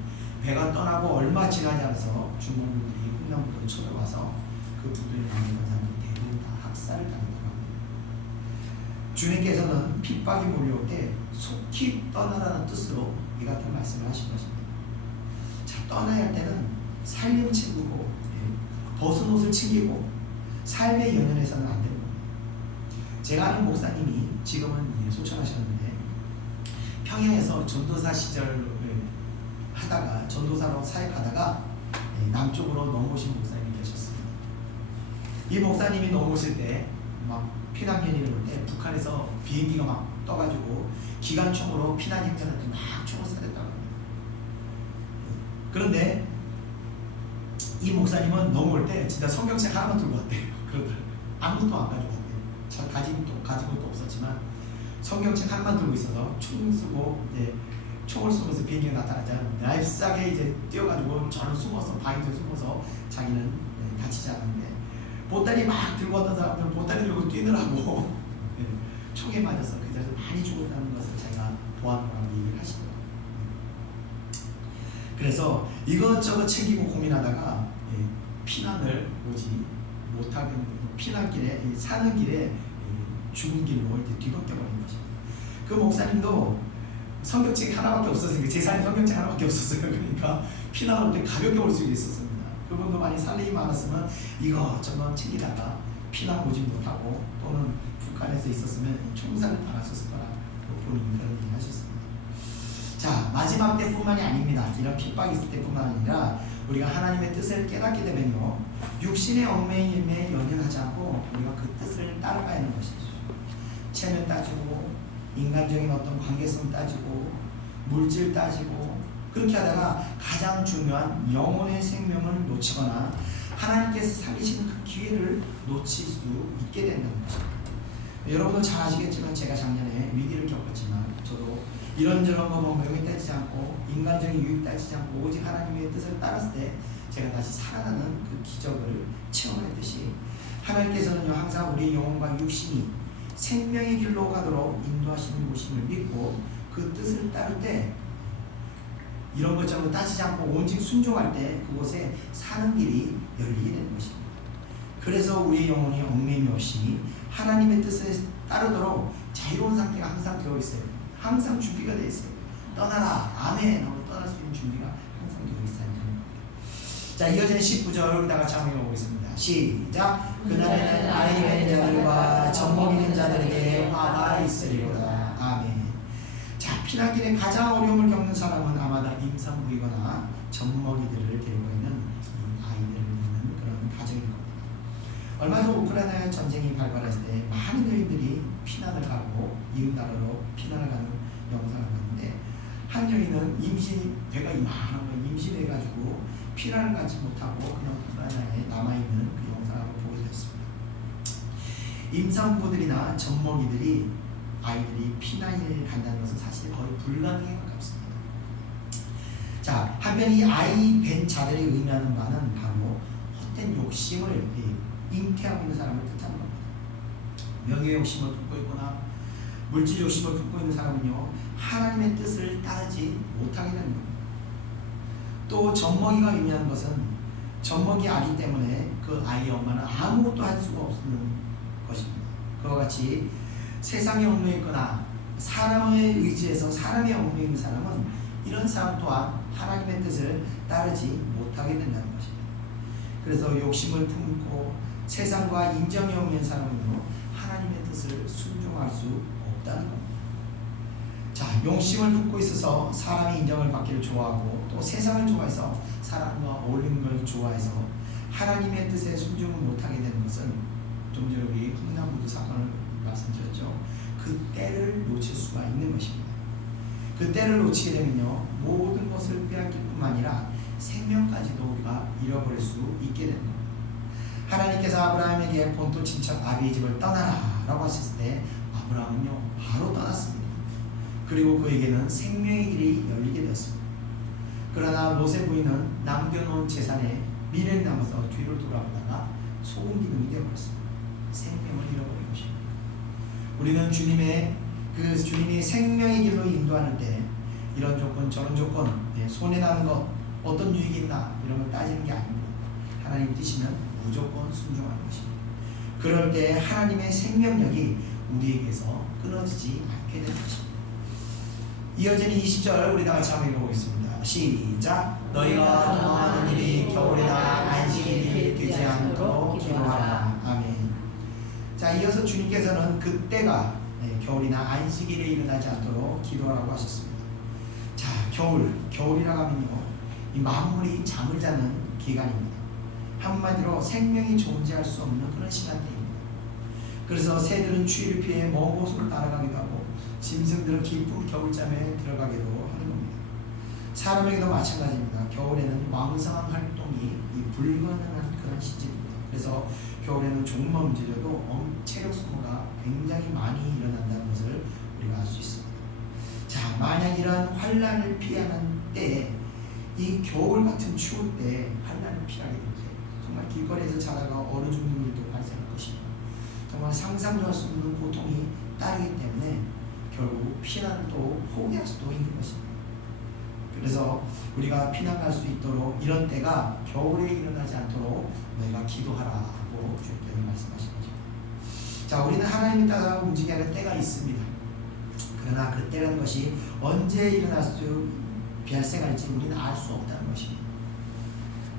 배가 떠나고 얼마 지나지 않아서 중공군들이 횡단부도로 쳐들어와서 그 부두에 남은 사람들 대부분 다 학살을 당했더라고요. 주님께서는 핍박이 몰려올 때 속히 떠나라는 뜻으로 이 같은 말씀을 하신 것입니다. 자, 떠나야 할 때는 살림 챙기고 벗은 옷을 챙기고 삶에 연연해서는 안 됩니다. 제가 아는 목사님이 지금은 소천하셨는데 평양에서 전도사 시절을 하다가 전도사로 사역하다가 남쪽으로 넘어오신 목사님이 계셨습니다. 이 목사님이 넘어오실 때 막 피난민이 올 때 북한에서 비행기가 막 떠가지고 기관총으로 피난민들한테 막 총을 쏴댔다고 합니다. 그런데 이 목사님은 넘어올 때 진짜 성경책 하나만 들고 왔대요. 그러더라고요. 아무것도 안 가지고 왔대요. 잘 가진 것도 없었지만 성경책 하나만 들고 있어서 총 쓰고 이제 총을 쏘면서 비행기가 나타나자 납작하게 이제 뛰어가지고 저는 숨어서 바위에 숨어서 자기는 다치지 않았는데 보따리 막 들고 왔던 사람들은 보따리 들고 뛰느라고 총에 맞아서 그 자리에서 많이 죽었다는 것을 자기가 보았다고 얘기를 하시더라고요. 그래서 이것저것 챙기고 고민하다가 피난을 오지 못하게 피난길에 사는 길에 죽은 길로 이렇게 뒤바뀌어 버린 것입니다. 그 목사님도 성경책이 하나밖에 없었으니까 재산이 성경책 하나밖에 없었어요. 그러니까 피난 올 때 가볍게 올 수 있었습니다. 그분도 많이 살림이 많았으면 이것저것 챙기다가 피난 오지 못하고 또는 북한에서 있었으면 총살을 당하셨을 거라 본인이 그런 얘기 하셨습니다. 자, 마지막 때뿐만이 아닙니다. 이런 핍박이 있을 때뿐만 아니라 우리가 하나님의 뜻을 깨닫게 되면요 육신의 얽매임에 연연하지 않고 우리가 그 뜻을 따라가야 하는 것이죠. 체면 따지고 인간적인 어떤 관계성 따지고 물질 따지고 그렇게 하다가 가장 중요한 영혼의 생명을 놓치거나 하나님께서 살리시는 그 기회를 놓칠 수 있게 된다는 것입니다. 여러분도 잘 아시겠지만 제가 작년에 위기를 겪었지만 저도 이런저런 거 명예 따지지 않고 인간적인 유익 따지지 않고 오직 하나님의 뜻을 따랐을 때 제가 다시 살아나는 그 기적을 체험했듯이 하나님께서는요 항상 우리의 영혼과 육신이 생명의 길로 가도록 인도하시는 곳임을 믿고 그 뜻을 따를 때 이런 것처럼 따지지 않고 오직 순종할 때 그곳에 사는 길이 열리게 되는 것입니다. 그래서 우리의 영혼이 얽매임이 없이 하나님의 뜻에 따르도록 자유로운 상태가 항상 되어 있어요. 항상 준비가 되어 있어요. 떠나라 아멘 하고 떠날 수 있는 준비가 항상 되어 있어야 됩니다. 자, 이어지는 19절 다 같이 한번 읽어보겠습니다. 시작. 그날에는 아이 벤 자들과 젖먹이는 자들에게 화가 있으리로다. 아멘. 자, 피난길에 가장 어려움을 겪는 사람은 아마도 임산부이거나 젖먹이들을 데리고 있는 아이들을 있는 그런 가정일 겁니다. 얼마 전 우크라이나 전쟁이 발발했을 때 많은 여인들이 피난을 가고 이웃 나라로 피난을 가는 영상을 봤는데 한 여인은 배가 이만한 거 임신해가지고 피난을 가지 못하고 그냥 우크라이나에 남아있는 그 영상을 보게 됐습니다. 임산부들이나 젖먹이들이 아이들이 피난을 간다는 것은 사실 거의 불가능에 가깝습니다. 자, 한편 이 아이 벤 자들이 의미하는 바는 바로 헛된 욕심을 잉태하고 있는 사람을 뜻하는 겁니다. 명예 욕심을 품고 있거나 물질 욕심을 품고 있는 사람은요 하나님의 뜻을 따르지 못하게 되는 겁니다. 또 젖먹이가 의미하는 것은 젖먹이 아기 때문에 그 아이의 엄마는 아무것도 할 수가 없는 것입니다. 그와 같이 세상에 얽매여 있거나 사람의 의지에서 사람의 얽매여 있는 사람은 이런 사람 또한 하나님의 뜻을 따르지 못하게 된다는 것입니다. 그래서 욕심을 품고 세상과 인정에 얽매인 사람은요 하나님의 뜻을 순종할 수 없다는 겁니다. 자, 욕심을 품고 있어서 사람의 인정을 받기를 좋아하고 또 세상을 좋아해서 사람과 어울리는 걸 좋아해서 하나님의 뜻에 순종을 못하게 되는 것은 좀 전에 우리 흥남부두 사건을 말씀드렸죠. 그 때를 놓칠 수가 있는 것입니다. 그 때를 놓치게 되면요 모든 것을 빼앗길 뿐만 아니라 생명까지도 우리가 잃어버릴 수 있게 되는 겁니다. 하나님께서 아브라함에게 본토 친척 아비의 집을 떠나라 라고 하셨을 때 아브라함은요 바로 떠났습니다. 그리고 그에게는 생명의 길이 열리게 되었습니다. 그러나 롯의 부인은 남겨놓은 재산에 미련이 남아서 뒤를 돌아보다가 소금 기둥이 되어버렸습니다. 생명을 잃어버린 것입니다. 우리는 주님의 그 그 주님이 생명의 길로 인도하는 때 이런 조건 저런 조건 손해나는 것 어떤 유익이 있나 이런 걸 따지는 게 아닙니다. 하나님 뜻이면 무조건 순종하는 것입니다. 그럴 때 하나님의 생명력이 우리에게서 끊어지지 않게 되는 것입니다. 이어지는 20절 우리 다 같이 한번 읽어보겠습니다. 시작. 너희가 도망하는 일이 겨울이나 안식일이 되지 않도록 기도하라. 아멘. 자, 이어서 주님께서는 그때가 겨울이나 안식일에 일어나지 않도록 기도하라고 하셨습니다. 자, 겨울이라고 하면요, 이 만물이 잠을 자는 기간입니다. 한마디로 생명이 존재할 수 없는 그런 시간대입니다. 그래서 새들은 추위를 피해 먼 곳으로 날아가기도 하고 짐승들은 깊은 겨울잠에 들어가기도 하는 겁니다. 사람에게도 마찬가지입니다. 겨울에는 왕성한 활동이 불가능한 그런 시즌입니다. 그래서 겨울에는 조금만 움직여도 체력 소모가 굉장히 많이 일어난다는 것을 우리가 알 수 있습니다. 자, 만약 이런 환란을 피하는 때에 이 겨울 같은 추울 때 환란을 피하게 될 때 정말 길거리에서 자다가 얼어 죽는 일도 발생할 것입니다. 정말 상상도 할 수 없는 고통이 따르기 때문에 결국 피난을 또 포기할 수도 있는 것입니다. 그래서 우리가 피난 갈 수 있도록 이런 때가 겨울에 일어나지 않도록 너희가 기도하라고 주님께서 말씀하신 거죠. 자, 우리는 하나님을 따라 움직여야 할 때가 있습니다. 그러나 그 때라는 것이 언제 일어날 수 발생할지 우리는 알 수 없다는 것입니다.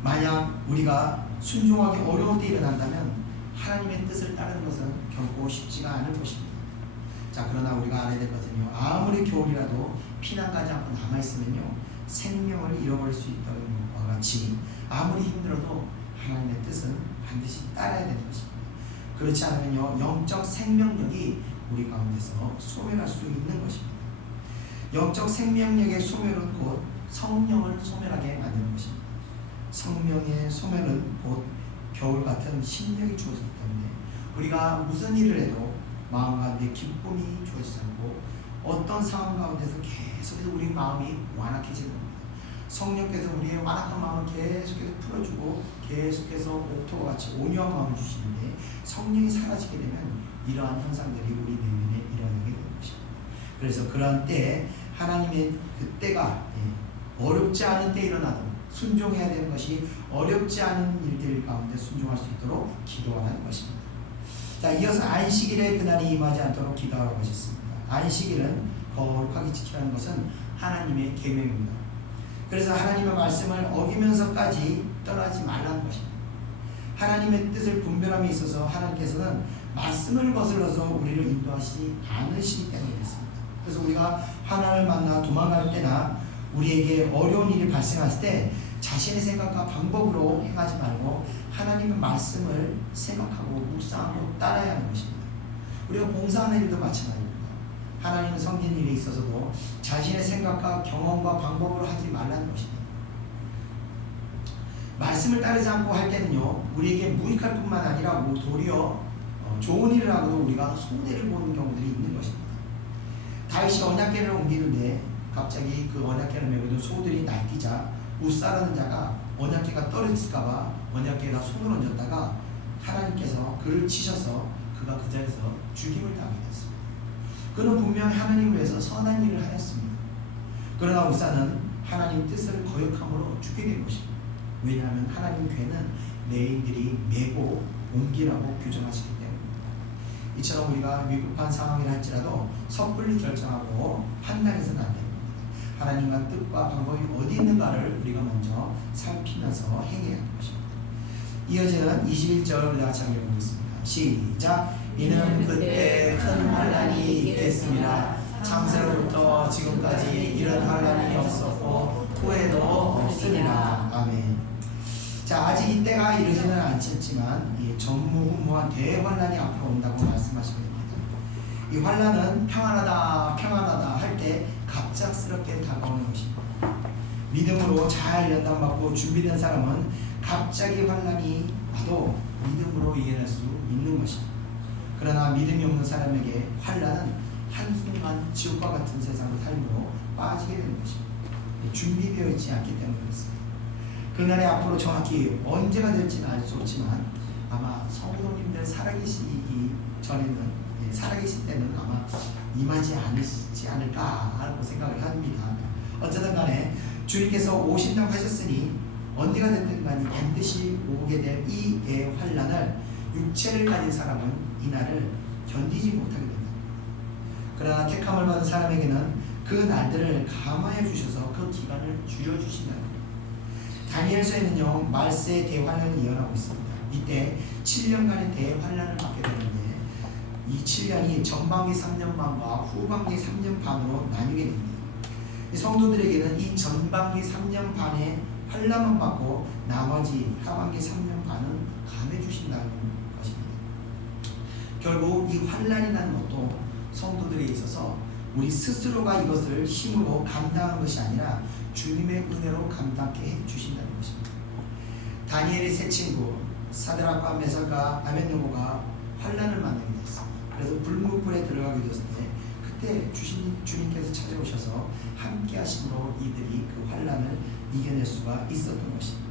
만약 우리가 순종하기 어려울 때 일어난다면 하나님의 뜻을 따르는 것은 결코 쉽지가 않을 것입니다. 자, 그러나 우리가 알아야 될 것은요, 아무리 겨울이라도 피난 가지 않고 남아있으면요 생명을 잃어버릴 수 있다는 것과 같이 아무리 힘들어도 하나님의 뜻은 반드시 따라야 되는 것입니다. 그렇지 않으면요 영적 생명력이 우리 가운데서 소멸할 수 있는 것입니다. 영적 생명력의 소멸은 곧 성령을 소멸하게 만드는 것입니다. 성령의 소멸은 곧 겨울 같은 심령이 주어지기 때문에 우리가 무슨 일을 해도 마음 가운데 기쁨이 주어지지 않고 어떤 상황 가운데서 계속해서 우리 마음이 완악해지는 겁니다. 성령께서 우리의 완악한 마음을 계속해서 풀어주고 계속해서 옥토와 같이 온유한 마음을 주시는데 성령이 사라지게 되면 이러한 현상들이 우리 내면에 일어나게 되는 것입니다. 그래서 그런 때에 하나님의 그때가 어렵지 않은 때 일어나도 순종해야 되는 것이 어렵지 않은 일들 가운데 순종할 수 있도록 기도하라는 것입니다. 자, 이어서 안식일에 그날이 임하지 않도록 기도하라고 하셨습니다. 안식일은 거룩하게 지키라는 것은 하나님의 계명입니다. 그래서 하나님의 말씀을 어기면서까지 떠나지 말라는 것입니다. 하나님의 뜻을 분별함에 있어서 하나님께서는 말씀을 거슬러서 우리를 인도하시지 않으시기 때문에 그렇습니다. 그래서 우리가 하나님을 만나 도망갈 때나 우리에게 어려운 일이 발생했을 때 자신의 생각과 방법으로 행하지 말고 하나님의 말씀을 생각하고 묵상하고 따라야 하는 것입니다. 우리가 봉사하는 일도 마찬가지입니다. 하나님을 섬기는 일에 있어서도 자신의 생각과 경험과 방법으로 하지 말라는 것입니다. 말씀을 따르지 않고 할 때는요 우리에게 무익할 뿐만 아니라 도리어 좋은 일을 하고도 우리가 손해를 보는 경우들이 있는 것입니다. 다윗이 언약궤를 옮기는데 갑자기 그 언약궤를 메고 있는 소들이 날뛰자 웃사라는 자가 언약궤가 떨어질까봐 언약궤에다 손을 얹었다가 하나님께서 그를 치셔서 그가 그 자리에서 죽임을 당하게 됐습니다. 그는 분명히 하나님을 위해서 선한 일을 하였습니다. 그러나 웃사는 하나님 뜻을 거역함으로 죽게 된 것입니다. 왜냐하면 하나님 궤는 레인들이 메고 옮기라고 규정하시기 때문입니다. 이처럼 우리가 위급한 상황이라 할지라도 섣불리 결정하고 판단해서는 안 됩니다. 하나님과 뜻과 방법이 어디 있는가를 우리가 먼저 살피면서 행해야 하는 것입니다. 이어지는 21절 우리 같이 한번 읽어보겠습니다. 시작. 이는 그때 큰 환란이 있겠습니다. 창세로부터 지금까지 이런 환란이 없었고 후에도 없으리라. 아멘. 자, 아직 이때가 이르지는 않겠지만 이 전무후무한 대환란이 앞으로 온다고 말씀하시게 됩니다. 이 환란은 평안하다 평안하다 할 때 갑작스럽게 다가오는 것입니다. 믿음으로 잘 연단받고 준비된 사람은 갑자기 환란이 와도 믿음으로 이겨낼 수 있는 것입니다. 그러나 믿음이 없는 사람에게 환란은 한순간 지옥과 같은 세상의 삶으로 빠지게 되는 것입니다. 준비되어 있지 않기 때문에 그렇습니다. 그날이 앞으로 정확히 언제가 될지는 알 수 없지만 아마 성도님들 살아계시기 전에는 살아계실 때는 아마 임하지 않으시지 않을까 하고 생각을 합니다. 어쨌든 간에 주님께서 오신다고 하셨으니 언제가 됐든 간에 반드시 오게 될 이 대환란을 육체를 가진 사람은 이날을 견디지 못하게 된다. 그러나 택함을 받은 사람에게는 그 날들을 감화해 주셔서 그 기간을 줄여주신다. 다니엘서에는요 말세의 대환란을 예언하고 있습니다. 이때 7년간의 대환란을 받게 되는데 이 7년이 전반기 3년 반과 후반기 3년 반으로 나뉘게 됩니다. 이 성도들에게는 이 전반기 3년 반의 환란만 받고 나머지 하반기 3년 반은 감해 주신다는 것입니다. 결국 이 환란이라는 것도 성도들에 있어서 우리 스스로가 이것을 힘으로 감당하는 것이 아니라 주님의 은혜로 감당케 해 주신다는 것입니다. 다니엘의 세 친구 사드락과 메삭과 아벳느고가 환란을 만나게 됐습니다. 그래서 불문불에 들어가게 되었을 때 그때 주님께서 찾아오셔서 함께 하심으로 이들이 그 환란을 이겨낼 수가 있었던 것입니다.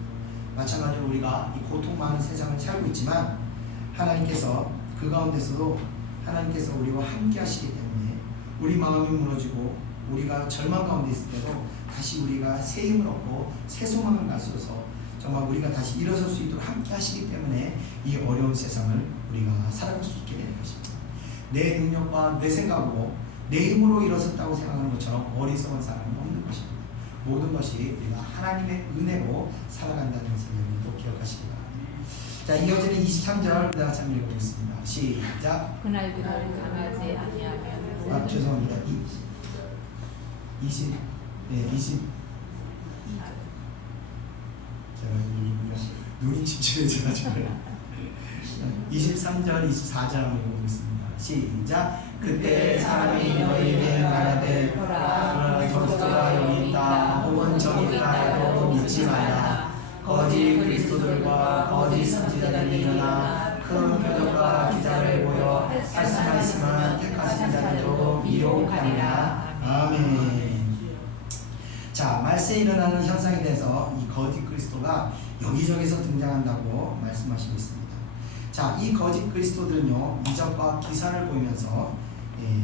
마찬가지로 우리가 이 고통 많은 세상을 살고 있지만 하나님께서 그 가운데서도 하나님께서 우리와 함께 하시기 때문에 우리 마음이 무너지고 우리가 절망 가운데 있을 때도 다시 우리가 새 힘을 얻고 새 소망을 가져서 정말 우리가 다시 일어설 수 있도록 함께 하시기 때문에 이 어려운 세상을 우리가 살아갈 수 있게 되는 것입니다. 내 능력과 내 생각으로 내 힘으로 일어섰다고 생각하는 것처럼 어리석은 사람은 없는 것입니다. 모든 것이 우리가 하나님의 은혜로 살아간다는 것을 여러분도 기억하시기 바랍니다. 자, 이어지는 23절 내가 참 읽어보겠습니다. 시작. 그날들을 강하지 아니하면 죄송합니다. 20 제가 눈이 침침해져가지고 23절 24절 한번 읽어보겠습니다. 시작. 그때 사람이 너희에게 말하되 보라 그리스도가 여기 있다 혹은 저기 있다 해도 믿지 말라. 거짓 그리스도들과 거짓 선지자들이 일어나 큰 표적과 기사를 보여 할 수만 있으면 택하신 자들도 미혹하리라. 아멘. 자, 말세에 일어나는 현상에 대해서 이 거짓 그리스도가 여기저기서 등장한다고 말씀하시고 있습니다. 자, 이 거짓 그리스도들은요 이적과 기사를 보이면서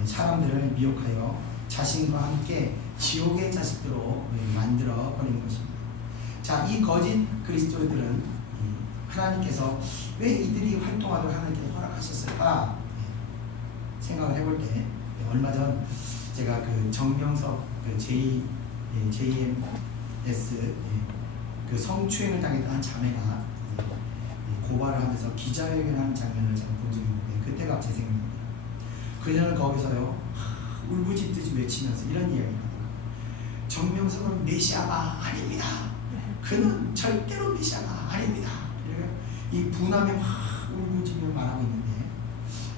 사람들을 미혹하여 자신과 함께 지옥의 자식들로 만들어 버리는 것입니다. 자, 이 거짓 그리스도들은 하나님께서 왜 이들이 활동하도록 하나님께서 허락하셨을까 생각을 해볼 때 얼마 전 제가 그 정명석 그 JMS 그 성추행을 당했던 한 자매가 고발을 하면서 기자회견하는 장면을 제가 본 적이 있는데 그때가 제 생각입니다. 그녀는 거기서요 울부짖듯이 외치면서 이런 이야기를 합니다. 정명석은 메시아가 아닙니다. 그는 절대로 메시아가 아닙니다. 이 분함에 막 울부짖며 말하고 있는데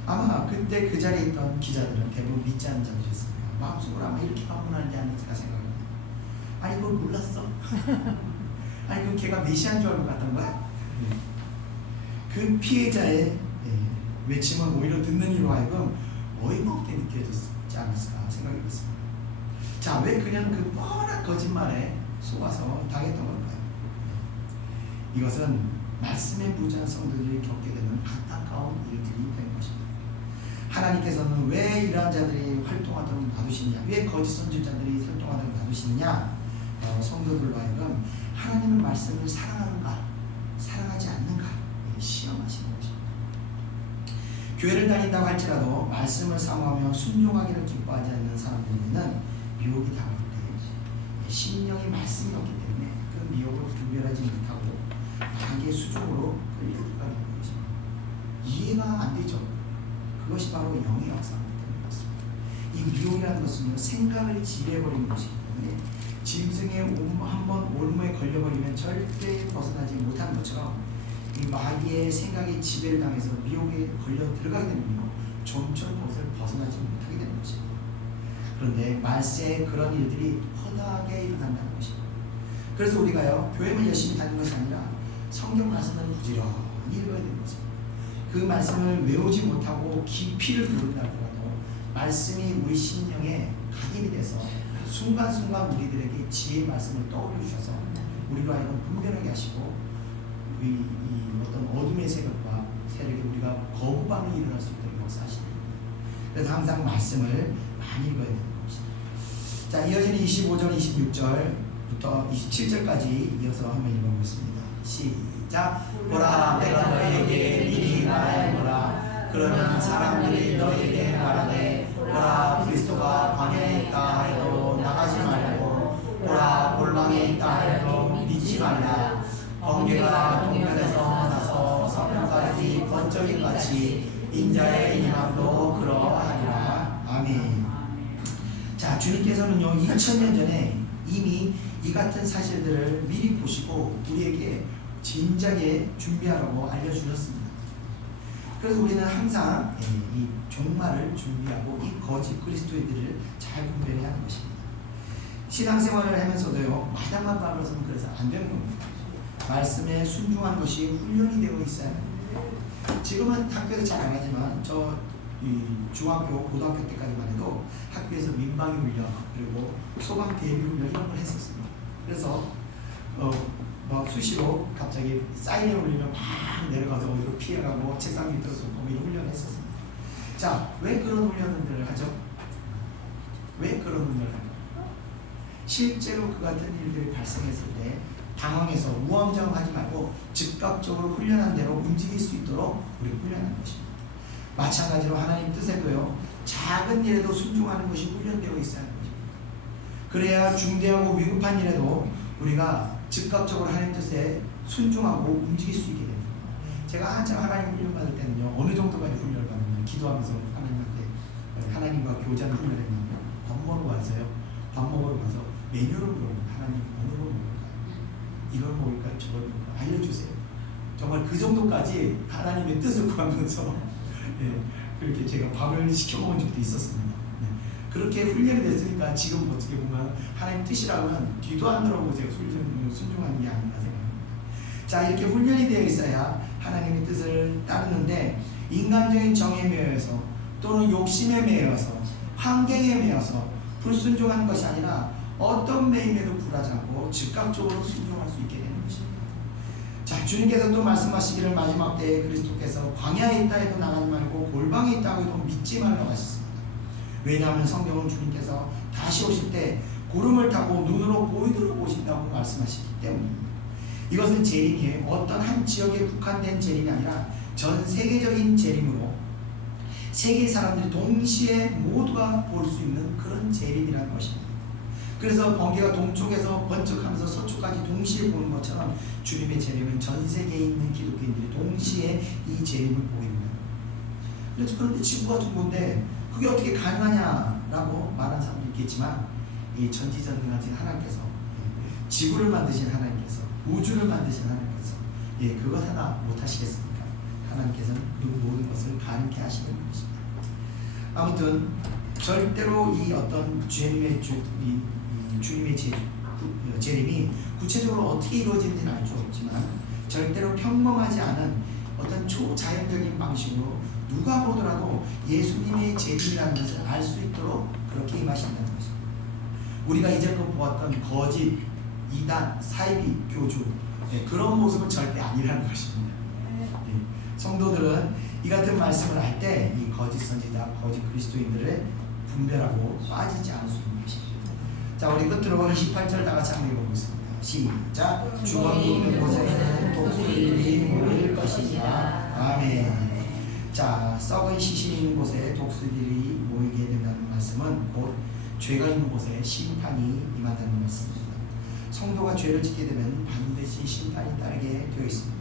아마 그때 그 자리에 있던 기자들은 대부분 믿지 않는 자들이었습니다. 마음속으로 아마 이렇게 반문하는지 않는지가 생각합니다. 아니 그걸 몰랐어? 아니 그럼 걔가 메시아인 줄 알고 갔던 거야? 그 피해자의 외침은 오히려 듣는 이로 하여금 어이가 없게 느껴졌지 않았을까 생각이 듭니다. 자, 왜 그녀는 그 뻔한 거짓말에 속아서 당했던 걸까요? 이것은 말씀에 무지한 성도들이 겪게 되는 안타까운 일들이 되는 것입니다. 하나님께서는 왜 이러한 자들이 활동하도록 놔두시느냐, 왜 거짓 선지자들이 활동하도록 놔두시느냐, 성도들로 하여금 하나님의 말씀을 사랑하는가 사랑하지 않는가 시험하시는 것입니다. 교회를 다닌다고 할지라도 말씀을 사모하며 순종하기를 기뻐하지 않는 사람들에게는 미혹이 당할 때 심령이 말씀이 없기 때문에 그 미혹을 분별하지 못하고 자기의 수종으로 끌려들어가게 되는 것입니다. 이해가 안 되죠. 그것이 바로 영의 역사입니다. 이 미혹이라는 것은 생각을 지배해버리는 것이기 때문에 짐승의 한번 올무에 걸려버리면 절대 벗어나지 못하는 것처럼 이 마귀의 생각에 지배를 당해서 미혹에 걸려 들어가게 되면요 좀처럼 그것을 벗어나지 못하게 되는 것입니다. 그런데 말세에 그런 일들이 허다하게 일어난다는 것입니다. 그래서 우리가요 교회만 열심히 다니는 것이 아니라 성경 말씀을 부지런히 읽어야 되는 것입니다. 그 말씀을 외우지 못하고 깊이를 모른다더라도 말씀이 우리 심령에 각인이 돼서 순간순간 우리들에게 지혜의 말씀을 떠올려 주셔서 우리로 하여금 분별하게 하시고 이 어떤 어둠의 세력과 세력이 우리가 거부 반응이 일어날 수 있도록 역사하시는 그래서 항상 말씀을 많이 읽어야 되는 것입니다. 자, 이어지는 25절, 26절부터 27절까지 이어서 한번 읽어보겠습니다. 시작. 보라, 내가 너희에게 미리 말하노라. 그러면 사람들이 너희에게 말하되 보라, 그리스도가 광야에 있다 해도 나가지 말고 보라, 골방에 있다 해도 믿지 말라. 번개가 동면에서 나서 서편까지 번쩍임 같이 인자의 임함도 그러하리라. 아멘. 자, 주님께서는요 2000년 전에 이미 이 같은 사실들을 미리 보시고 우리에게 진작에 준비하라고 알려주셨습니다. 그래서 우리는 항상 이 종말을 준비하고 이 거짓 그리스도인들을 잘 분별해야 하는 것입니다. 신앙생활을 하면서도요 마당만 밟아서는 그래서 안 되는 겁니다. 말씀에 순종한 것이 훈련이 되어 있어야 합니다. 지금은 학교에서 잘 안 하지만 중학교, 고등학교 때까지만 해도 학교에서 민방위 훈련 그리고 소방 대비 훈련 이런 걸 했었습니다. 그래서 막 수시로 갑자기 사이렌 울리면 막 내려가서 어디로 피해가고 책상 밑으로 숨고 이런 훈련을 했었습니다. 자, 왜 그런 훈련을 하죠? 왜 그런 훈련을 할까요? 실제로 그 같은 일들이 발생했을 때 당황해서 우왕좌왕하지 말고 즉각적으로 훈련한 대로 움직일 수 있도록 우리 훈련하는 것입니다. 마찬가지로 하나님 뜻에도요 작은 일에도 순종하는 것이 훈련되어 있어야 하는 것입니다. 그래야 중대하고 위급한 일에도 우리가 즉각적으로 하나님 뜻에 순종하고 움직일 수 있게 됩니다. 제가 한참 하나님 훈련 받을 때는요 어느 정도까지 훈련을 받느냐 기도하면서 하나님과 교제하는 훈련을 했냐면 밥 먹으러 가서요 밥 먹으러 가서 메뉴를 물어보고 하나님 어느 걸 먹을까요? 이걸 먹을까요? 저걸 먹을까요? 알려주세요. 정말 그 정도까지 하나님의 뜻을 구하면서 그렇게 제가 밥을 시켜 먹은 적도 있었습니다. 그렇게 훈련이 됐으니까 지금 어떻게 보면 하나님 뜻이라면 뒤도 안 들어보고 제가 순종하는 게 아닌가 생각합니다. 자, 이렇게 훈련이 되어 있어야 하나님의 뜻을 따르는데 인간적인 정에 매여서 또는 욕심에 매여서 환경에 매여서 불순종하는 것이 아니라 어떤 매임에도 굴하지 않고 즉각적으로 순종할 수 있게 되는 것입니다. 자, 주님께서 또 말씀하시기를 마지막 때에 그리스도께서 광야에 있다 해도 나가지 말고 골방에 있다고 해도 믿지 말라고 하셨습니다. 왜냐하면 성경은 주님께서 다시 오실 때 구름을 타고 눈으로 보이도록 오신다고 말씀하시기 때문입니다. 이것은 재림이 어떤 한 지역에 국한된 재림이 아니라 전 세계적인 재림으로 세계 사람들이 동시에 모두가 볼 수 있는 그런 재림이라는 것입니다. 그래서 번개가 동쪽에서 번쩍하면서 서쪽까지 동시에 보는 것처럼 주님의 재림은 전 세계에 있는 기독교인들이 동시에 이 재림을 보게 됩니다. 그런데 지구가 둥근데 그게 어떻게 가능하냐라고 말하는 사람도 있겠지만 이 전지전능하신 하나님께서 지구를 만드신 하나님께서 우주를 만드신 하나님께서 그것 하나 못하시겠습니까? 하나님께서는 그 모든 것을 가능케 하시는 것입니다. 아무튼 절대로 이 어떤 주님의 재림이 구체적으로 어떻게 이루어지는지는 알 수 없지만 절대로 평범하지 않은 어떤 초자연적인 방식으로 누가 보더라도 예수님의 재림이라는 것을 알 수 있도록 그렇게 임하신다는 것입니다. 우리가 이제껏 보았던 거짓, 이단, 사이비, 교주 그런 모습은 절대 아니라는 것입니다. 성도들은 이 같은 말씀을 할 때 이 거짓 선지자, 거짓 그리스도인들을 분별하고 빠지지 않을 수 있는 것입니다. 자, 우리 끝으로 28절 다 같이 한번 읽어보겠습니다. 시작. 주권이 있는 곳에는 독수리들이 모일 것이니라. 아멘. 자, 썩은 시신이 있는 곳에 독수리들이 모이게 된다는 말씀은 곧 죄가 있는 곳에 심판이 임한다는 말씀입니다. 성도가 죄를 짓게 되면 반드시 심판이 따르게 되어 있습니다.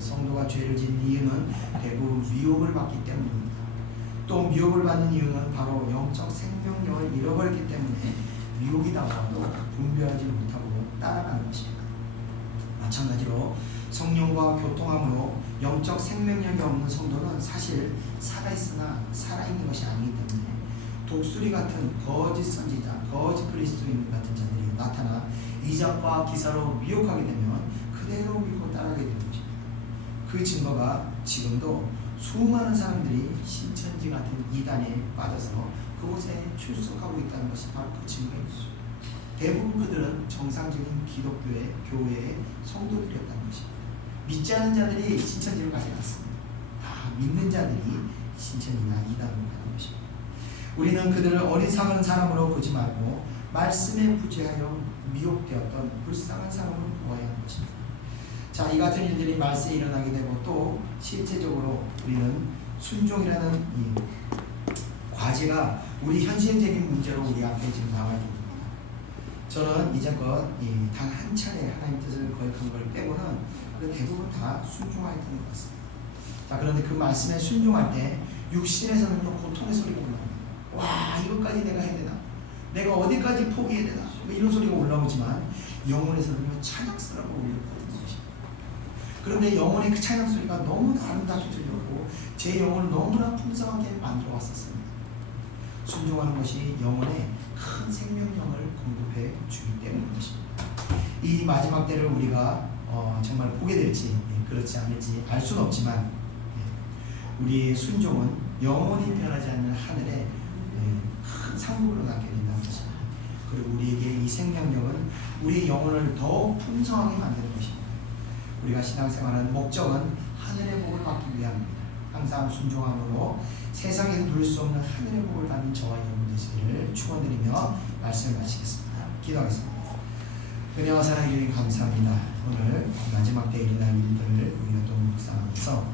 성도가 죄를 짓는 이유는 대부분 미혹을 받기 때문입니다. 또 미혹을 받는 이유는 바로 영적 생명력을 잃어버렸기 때문에 미혹이 다가와도 분별하지 못하고 따라가는 것입니다. 마찬가지로 성령과 교통함으로 영적 생명력이 없는 성도는 사실 살아있으나 살아있는 것이 아니기 때문에 독수리 같은 거짓 선지자, 거짓 그리스도인 같은 자들이 나타나 이적과 기사로 미혹하게 되면 그대로 믿고 따라가게 되는 것입니다. 그 증거가 지금도 수많은 사람들이 신천지 같은 이단에 빠져서 그곳에 출석하고 있다는 것이 바로 그 증거입니다. 대부분 그들은 정상적인 기독교의 교회의 성도들이었다는 것입니다. 믿지 않은 자들이 신천지를 가지 않습니다. 다 믿는 자들이 신천지나 이단으로 가는 것입니다. 우리는 그들을 어리석은 사람으로 보지 말고 말씀에 부재하여 미혹되었던 불쌍한 사람으로 보아야 하는 것입니다. 자, 이 같은 일들이 말세에 일어나게 되고 또 실제적으로 우리는 순종이라는 이 과제가 우리 현실적인 문제로 우리 앞에 지금 나와 있습니다. 저는 이제껏 단 한 차례 하나님 뜻을 거역한 걸 빼고는 대부분 다 순종하였던 것 같습니다. 자, 그런데 그 말씀에 순종할 때 육신에서는요 고통의 소리가 올라옵니다. 와, 이것까지 내가 해야 되나? 내가 어디까지 포기해야 되나? 이런 소리가 올라오지만 영혼에서는요 찬양소리가 올라오는 것입니다. 그런데 영혼의 그 찬양소리가 너무나 아름답게 들려오고 제 영혼을 너무나 풍성하게 만들어 왔었습니다. 순종하는 것이 영혼에 큰 생명력을 공급해 주기 때문인 것입니다. 이 마지막 때를 우리가 정말 보게 될지 그렇지 않을지 알 수는 없지만 우리의 순종은 영원히 변하지 않는 하늘에 큰 상급으로 낳게 된다는 것입니다. 그리고 우리에게 이 생명력은 우리의 영혼을 더욱 풍성하게 만드는 것입니다. 우리가 신앙생활하는 목적은 하늘의 복을 받기 위함입니다. 항상 순종함으로 세상에서 누릴 수 없는 하늘의 복을 받는 저와 여러분 되시기를 축원드리며 말씀을 마치겠습니다. 기도하겠습니다. 은혜와 사랑해 주님 감사합니다. 오늘 마지막 때 일어날 일들을 우리가 또 묵상하면서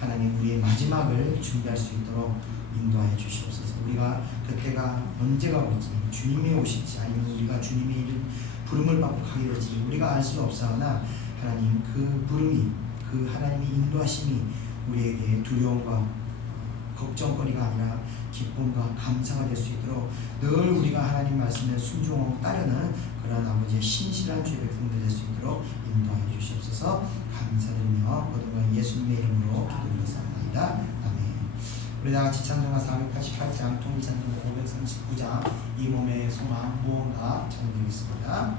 하나님 우리의 마지막을 준비할 수 있도록 인도하여 주시옵소서. 우리가 그때가 언제가 올지 주님이 오실지 아니면 우리가 주님의 이름 부름을 받고 가게 될지 우리가 알 수 없사오나 하나님 그 부름이 그 하나님의 인도하심이 우리에게 두려움과 걱정거리가 아니라 기쁨과 감사가 될 수 있도록 늘 우리가 하나님 말씀에 순종하고 따르는 그러한 아버지의 신실한 주의 백성들 될 수 있도록 인도하여 주시옵소서. 감사드리며 모든 것 예수님의 이름으로 기도드렸습니다. 아멘. 우리 다 같이 찬송가 488장 통일찬송 539장 이 몸의 소망 무언가 찬송드리겠습니다.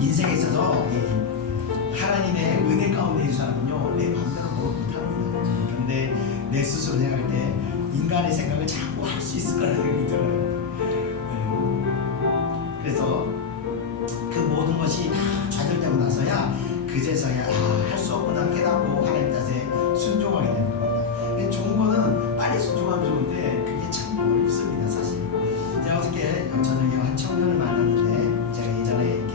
인생에 있어서 하나님의 은혜 가운데 있는 사람은요 내 마음대로 못합니다. 그런데 내 스스로 생각할 때 인간의 생각을 자꾸 할 수 있을 거라는 생각이 들어요. 그래서 그 모든 것이 다 좌절되고 나서야 그제서야 할 수 없구나 깨닫고 하나님 뜻에 순종하게 되는 겁니다. 근데 좋은 거는 빨리 순종하면 좋은데 그게 참 어렵습니다. 사실 제가 어저께 저녁에 한 청년을 만났는데 제가 예전에 이렇게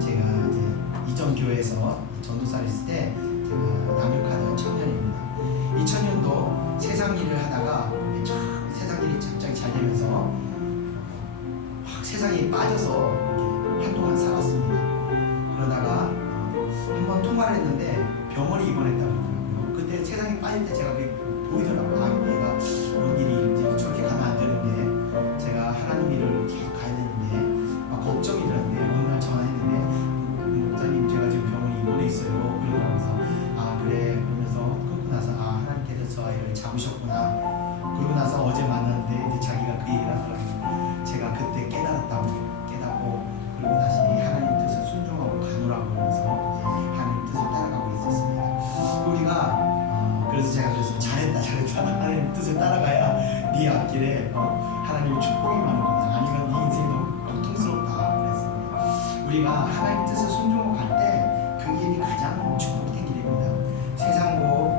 제가 이제 이전 교회에서 전도사를 했을 때 제가 남육하던 청년입니다. 이 청년도 세상 일을 하다가 세상 일이 갑자기 잘 되면서 확 세상에 빠져서 이렇게 한동안 살았습니다. 그러다가 한번 통화를 했는데 병원에 입원했다고 그러더라고요. 그때 세상에 빠질 때 제가 그게 보이더라고요. 아, 얘가 이런 일이 이제 저렇게 가면 안 되는데 제가 하나님 일을 계속 가야 되는데 막 걱정이 들었는데 어느 날 전화했는데 목사님 제가 지금 병원에 입원해 있어요. 그러면서 아 그래 그러면서 끊고 나서 아 하나님께서 저의 뜻을 따라가야 네 앞길에 하나님의 축복이 많은 거다. 아니면 네 인생이 너무 고통스럽다. 그래서 우리가 하나님 뜻을 순종하고 갈 때 그 길이 가장 축복된 길입니다. 세상고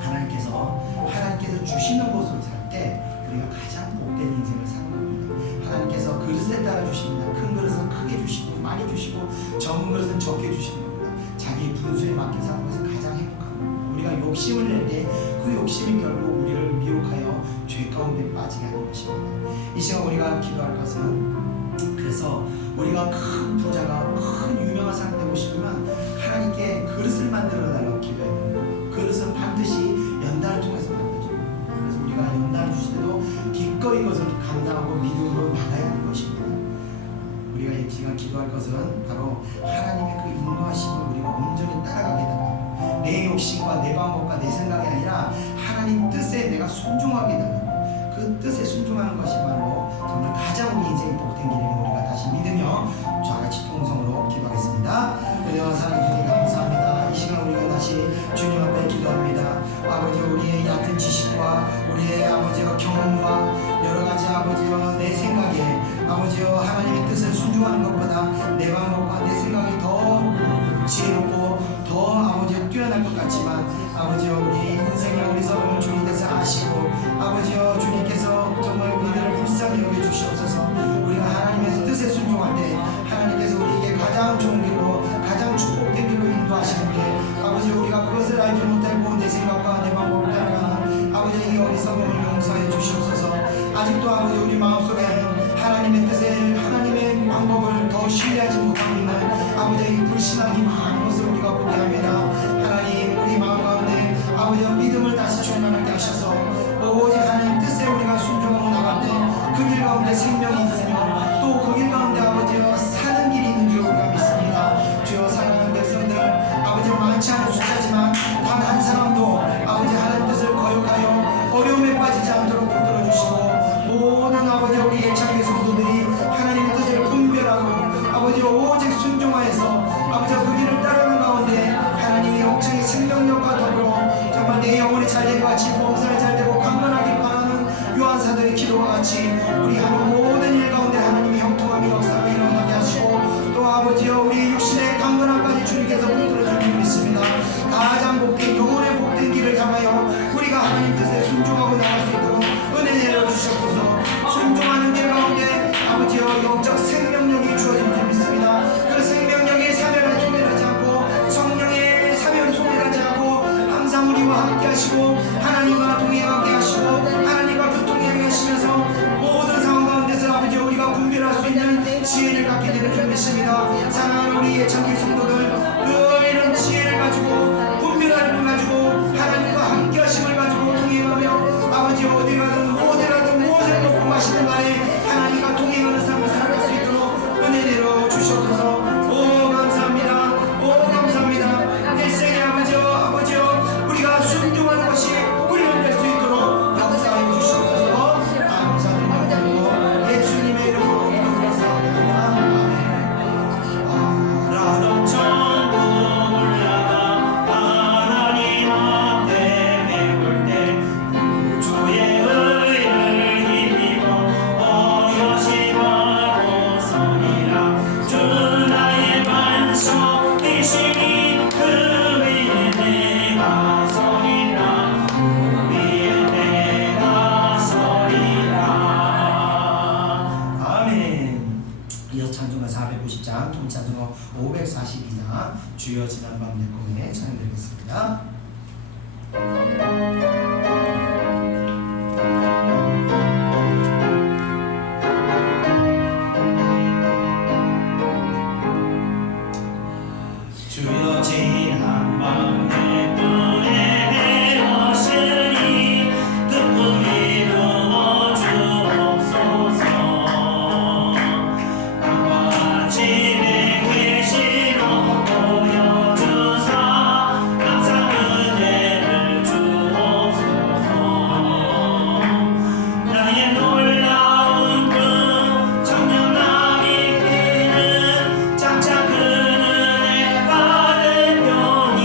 하나님께서 주시는 곳으로 살 때 우리가 가장 복된 인생을 사는 겁니다. 하나님께서 그릇에 따라 주십니다. 큰 그릇은 크게 주시고 많이 주시고 적은 그릇은 적게 주시는 겁니다. 자기 분수에 맞게 사는 것은 가장 행복한 겁니다. 우리가 욕심을 낼 때 그 욕심이 결국 우리를 미혹하여 죄 가운데 빠지게 하는 것입니다. 이 시간 우리가 기도할 것은, 그래서 우리가 큰 부자가 큰 유명한 사람 되고 싶으면 하나님께 그릇을 만들어 달라고 기도해야 됩니다. 그릇은 반드시 연단을 통해서 만들어져요. 그래서 우리가 연단을 주실 때도 기꺼이 이것을 감당하고 믿음으로 나가야 하는 것입니다. 우리가 이 시간 기도할 것은 바로 하나님의 그 인도하심을 우리가 온전히 따라가게 해달라. 내 욕심과 내 방법과 내 생각이 아니라 하나님 뜻에 내가 순종하게 해달라. 그 뜻에 순종하는 것이야말로 정말 가장 우리 인생이 복된 길임을 우리가 다시 믿으며 저같이 통성으로 기도하겠습니다. 은혜와 사랑해 주님 감사합니다. 이 시간 우리가 다시 주님 앞에 기도합니다. 아버지, 우리의 얕은 지식과 우리의 아버지와 경험과 여러 가지 아버지와 내 생각에 아버지와 하나님의 뜻을 순종하는 것보다 내 방법과 내 생각이 더 지혜롭고 더 아버지와 뛰어날 것 같지만 아버지와 우리 인생의 어리석음을 주님께서 아시고 아버지와 주님께서 정말 우리들을 불쌍히 여겨주시옵소서. 우리가 하나님의 뜻에 순종할 때 하나님께서 우리에게 가장 좋은 길로 가장 축복된 길로 인도하시는데 아버지, 우리가 그것을 알지 못하고 내 생각과 내 방법을 따라가는 아버지의 이 어리석음을 용서해 주시옵소서. 아직도 아버지 우리 마음속에 하나님의 뜻에 하나님의 방법을 더 신뢰하지 못하고 있는 아버지의 불신앙이 많은 것을 우리가 보게 합니다. 하나님, 우리 마음 가운데 아버지와 믿음을 다시 충만하게 하셔서 오직 하나님 뜻에 우리가 순종하고 나갈 때 그 길 가운데 생명이 있으며 또 그 길 가운데 아버지와 사는 길이 있는 줄 우리가 믿습니다. 주여, 사랑하는 백성들 아버지 많지 않은 숫자지만 단 한 사람도 아버지 하나님 뜻을 거역하여 어려움에 빠지지 않도록 붙들어 주시고 모든 아버지 우리 예찬의 성도들이 하나님의 뜻을 분별하고 아버지 오직 순종하여서 아버지 그 길을 따르는 가운데 하나님의 영적인 생명력과 더불어 정말 내 영혼이 잘된 것 같이 범사에 잘되고 강건하길 바라는 요한사도의 기도와 같이 우리 하는 모든 일 가운데 하나님의 형통함이 역사가 일어나게 하시고 또 아버지여 우리 육신의 강건함까지 주님께서 붙들어 주길 믿습니다. 가장 복된 영혼의 복된 길을 향하여 우리가 하나님 뜻에 순종하고 나갈 수 있도록 은혜 내려주시옵소서. 순종하는 길 가운데 아버지여 영적 생명력이 주어진 줄 믿습니다. 그 생명력이 사면을 소멸하지 않고 성령의 사면을 소멸하지 않고 항상 우리와 함께 하시고 하나님과 동행하게 하시고 하나님과 교통하게 하시면서 모든 상황 가운데서 아버지 우리가 분별할 수 있는 지혜를 갖게 되는 줄 믿습니다. 사랑하는 우리 예천기 성도들 늘 이런 지혜를 가지고 분별함을 가지고 하나님과 함께 하심을 가지고 동행하며 아버지 어디 가든 무엇을 먹고 마시는 간에 하나님과 동행하는 삶을 살아갈 수 있도록 은혜 내려 주시옵소서. 오 감사합니다. 오 감사합니다. 일생의 아버지여 우리가 순종하는 것이 우리는 될 수 있도록 역사해 주시옵소서. 감사드리고 예수님의 이름으로 기도드렸습니다. 아멘. 나도 천국 올라가 하나님 앞에 배울 때 주의 의를 힘입어 어여심하고 서리라. 주 나의 반석이시니 그 위에 내가 서리라. 그 위에 내가 서리라. 아멘. 이어서 찬송가 490장 통찬송가 542장 주여 지난밤 내 꿈에 찬양드리겠습니다. 주여 지난밤 내 꿈에 배웠으니 그 꿈 이루어 주옵소서. 땅과 하늘의 계시로 보여주사 항상 은혜를 주옵소서. 나의 놀라운 꿈 청렴함이 이끄는 장차 그 은혜 받은 병이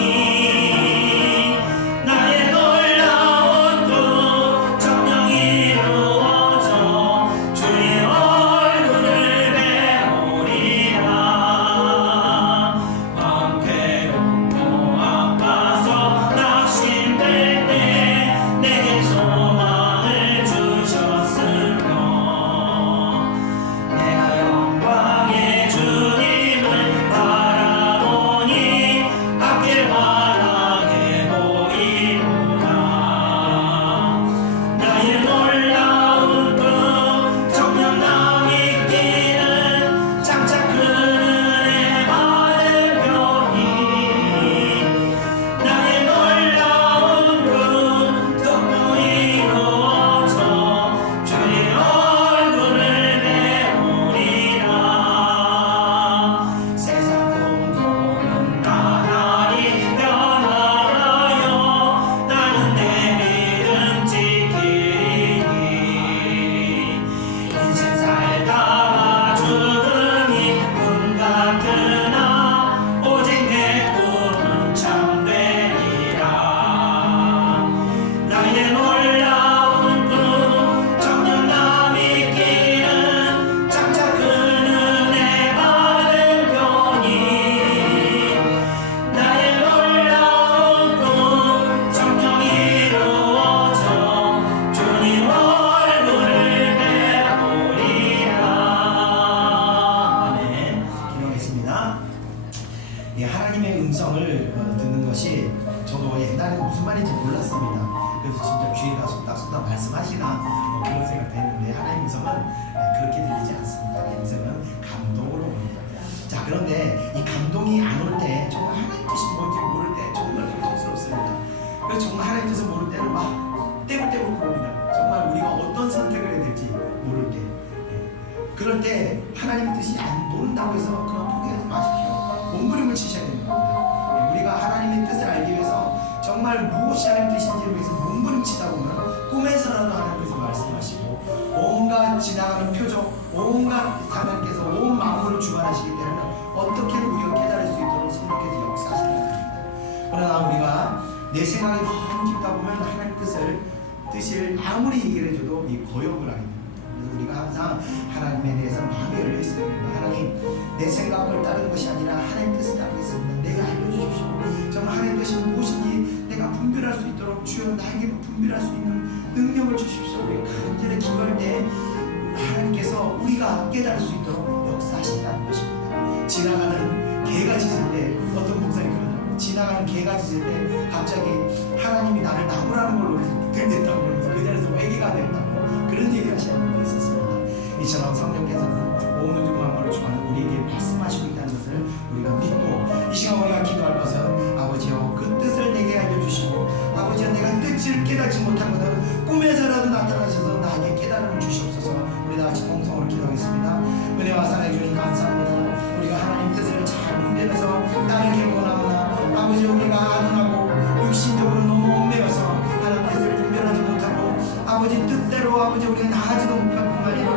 것이 저도 옛날에 무슨 말인지 몰랐습니다. 그래서 진짜 귀에다 쏟다 말씀하시나 그런 생각도 했는데 하나님 음성은 그렇게 들리지 않습니다. 하나님 음성은 감동으로 옵니다. 자, 그런데 이 감동이 안 올 때 정말 하나님 뜻이 뭔지 모를 때 정말 고통스럽습니다. 그래서 정말 하나님 뜻을 모를 때는 막 떼굴떼굴 굴립니다. 정말 우리가 어떤 선택을 해야 될지 모를 때, 그럴 때 하나님의 뜻이 안 모른다고 해서 그냥 포기하지 마십시오. 몸부림을 치셔야 되는 겁니다. 우리가 하나님의 뜻을 알기 위해서 정말 무엇이 하나님의 뜻인지를 위해서 몸부림치다 보면 꿈에서라도 하나님의 뜻을 말씀하시고 온갖 지나가는 표적, 온갖 하나님께서 온 마음을 주관하시기 때문에 어떻게든 우리가 깨달을 수 있도록 성령께서 역사하시는 겁니다. 그러나 우리가 내 생각이 너무 깊다 보면 하나님의 뜻을 아무리 얘기를 해줘도 이 거역을 하게 됩니다. 그래서 우리가 항상 하나님에 대해서 마음이 열려 있어야 됩니다. 하나님, 내 생각을 따르는 것이 아니라 하나님 뜻을 따르겠습니다. 내가 알려주십시오. 정말 하나님 뜻이 무엇인지 내가 분별할 수 있도록 주여 나에게 분별할 수 있는 능력을 주십시오. 우리가 간절히 기도할 때 하나님께서 우리가 깨달을 수 있도록 역사하신다는 것입니다. 지나가는 개가 짖을 때 어떤 목사님 그러더라고요. 지나가는 개가 짖을 때 갑자기 하나님이 나를 나무라는 걸로 들렸다고 그러면서 그 자리에서 회개가 된다고 그런 얘기를 하시는 분이 있었습니다. 이처럼 성령께서는 온 우주 만물을 주관하는 우리에게 말씀하시고 있다는 것을 우리가 믿고 이 시간 우리가 기도할 것은 아버지여 그 뜻을 내게 알려주시고 아버지여 내가 뜻을 깨닫지 못하거든 꿈에서라도 나타나셔서 나에게 깨달음을 주시옵소서. 우리 다같이 통성으로 기도하겠습니다. 은혜와 사랑해 주님 감사합니다. 우리가 하나님 뜻을 잘 분별해서 따르기 원하오나 아버지 우리가 아둔하고 육신적으로 너무 얽매여서 하나님 뜻을 분별하지 못하고 아버지 뜻대로 아버지 우리가 나가지도 못하고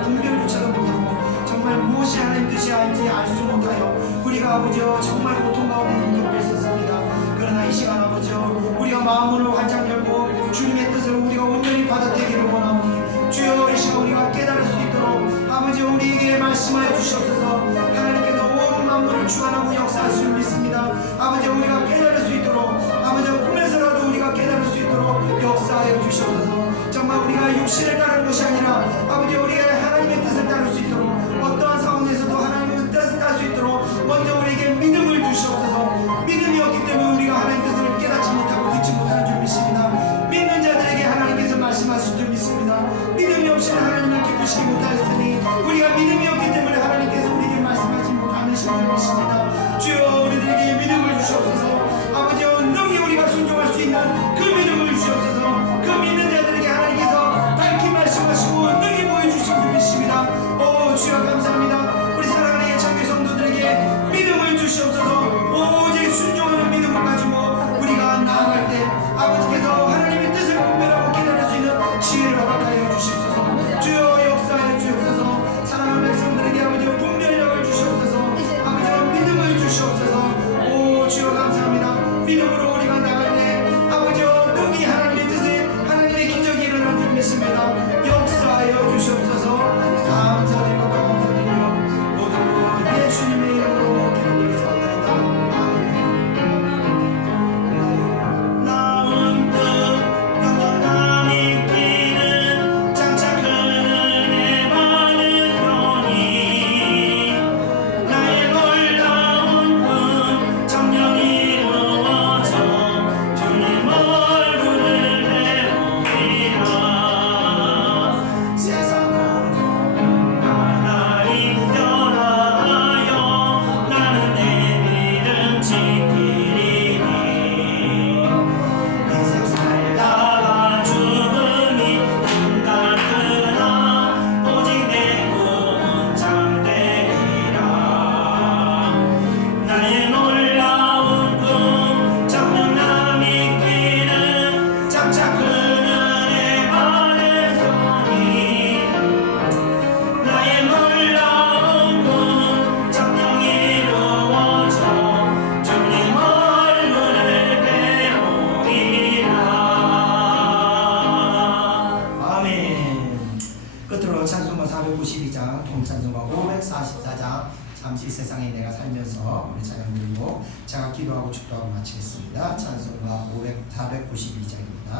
분별조차도 못하고 정말 무엇이 하나님 뜻이 아닌지 알 수 못하여 우리가 아버지여 정말 고통 가운데 힘겹게 있었습니다. 그러나 이 시간 아버지여 우리가 마음을 활짝 열고 주님의 뜻을 우리가 온전히 받아들이기를 원하오니 주여 이 시간 우리가 깨달을 수 있도록 아버지 우리에게 말씀하여 주시옵소서. 하나님께서 온 만물을 주관하고 역사하실 줄 믿습니다. 아버지 우리가 깨달을 수 있도록 아버지 꿈에서라도 우리가 깨달을 수 있도록 역사하여 주시옵소서. 정말 우리가 육신을 따르는 것이 아니라 아버지 우리가 하나님의 뜻을 따를 수 있도록 어떠한 상황에서도 하나님의 뜻을 따를 수 있도록 먼저 우리에게 믿음을 주시옵소서. 믿음이 없기 때문에 우리가 하나님의 뜻을 깨닫지 못하고 듣지 못하는 줄 믿습니다. 믿는 자들에게 하나님께서 말씀하실 줄 믿습니다. 믿음이 없이는 하나님을 기쁘시지 못하였으니 우리가 믿음이 없기 때문에 하나님께서 우리에게 말씀하지 못하시는 줄 믿습니다. 주여 우리들에게 믿음을 주시옵소서. 아버지여 능히 우리가 순종할 수 있는 그 믿음을 주시옵소서. 그 믿는 자들에게 하나님께서 밝히 말씀하시고 능히 보여주신 줄 믿습니다. 오 주여 감사합니다. 우리 사랑하는 예천교 성도들에게 믿음을 주시옵소서. 오직 순종하는 믿음을 가지고 우리가 나아갈 때 아버지께서 하나님의 뜻을 분별하고 깨달을 수 있는 지혜를 허락하여 주시옵소서. 주여 역사하여 주시옵소서. 사랑하는 백성들에게 아버지 분별력을 주시옵소서. 아버지는 믿음을 주시옵소서. 오 주여 감사합니다. 믿음으로 우리가 나갈 때 아버지여 능히 하나님의 뜻에 하나님의 기적이 일어날 줄 믿습니다. 역사하여 주시옵소서. 감사드리고 감사드리며 모두 예수님의 이름으로 기도드리겠습니다. 나온 뜻 영원함이 있기는 장차 큰 은혜 받은 편이 나의 놀라운 꿈 정녕 이루어져 주님 얼굴을 배우리라. 세상으로 하나님 변화하여 나는 내 믿음 지키리니 인생 살 살다가 죽음이 눈 같으나 오직 내 꿈은 잠되리라. 나의 놀라운 꿈 정녕 남이 있기는 장차 큰 은혜 받은 편이 나의 놀라운 꿈 정녕 이루어져 주님 얼굴을 배우리라. 아멘. 끝으로 찬송가 492장 통찬송가 544장 잠시 세상에 내가 살면서 우리 찬양 드리고 제가 기도하고 축도하고 마치겠습니다. 찬송가 492장입니다.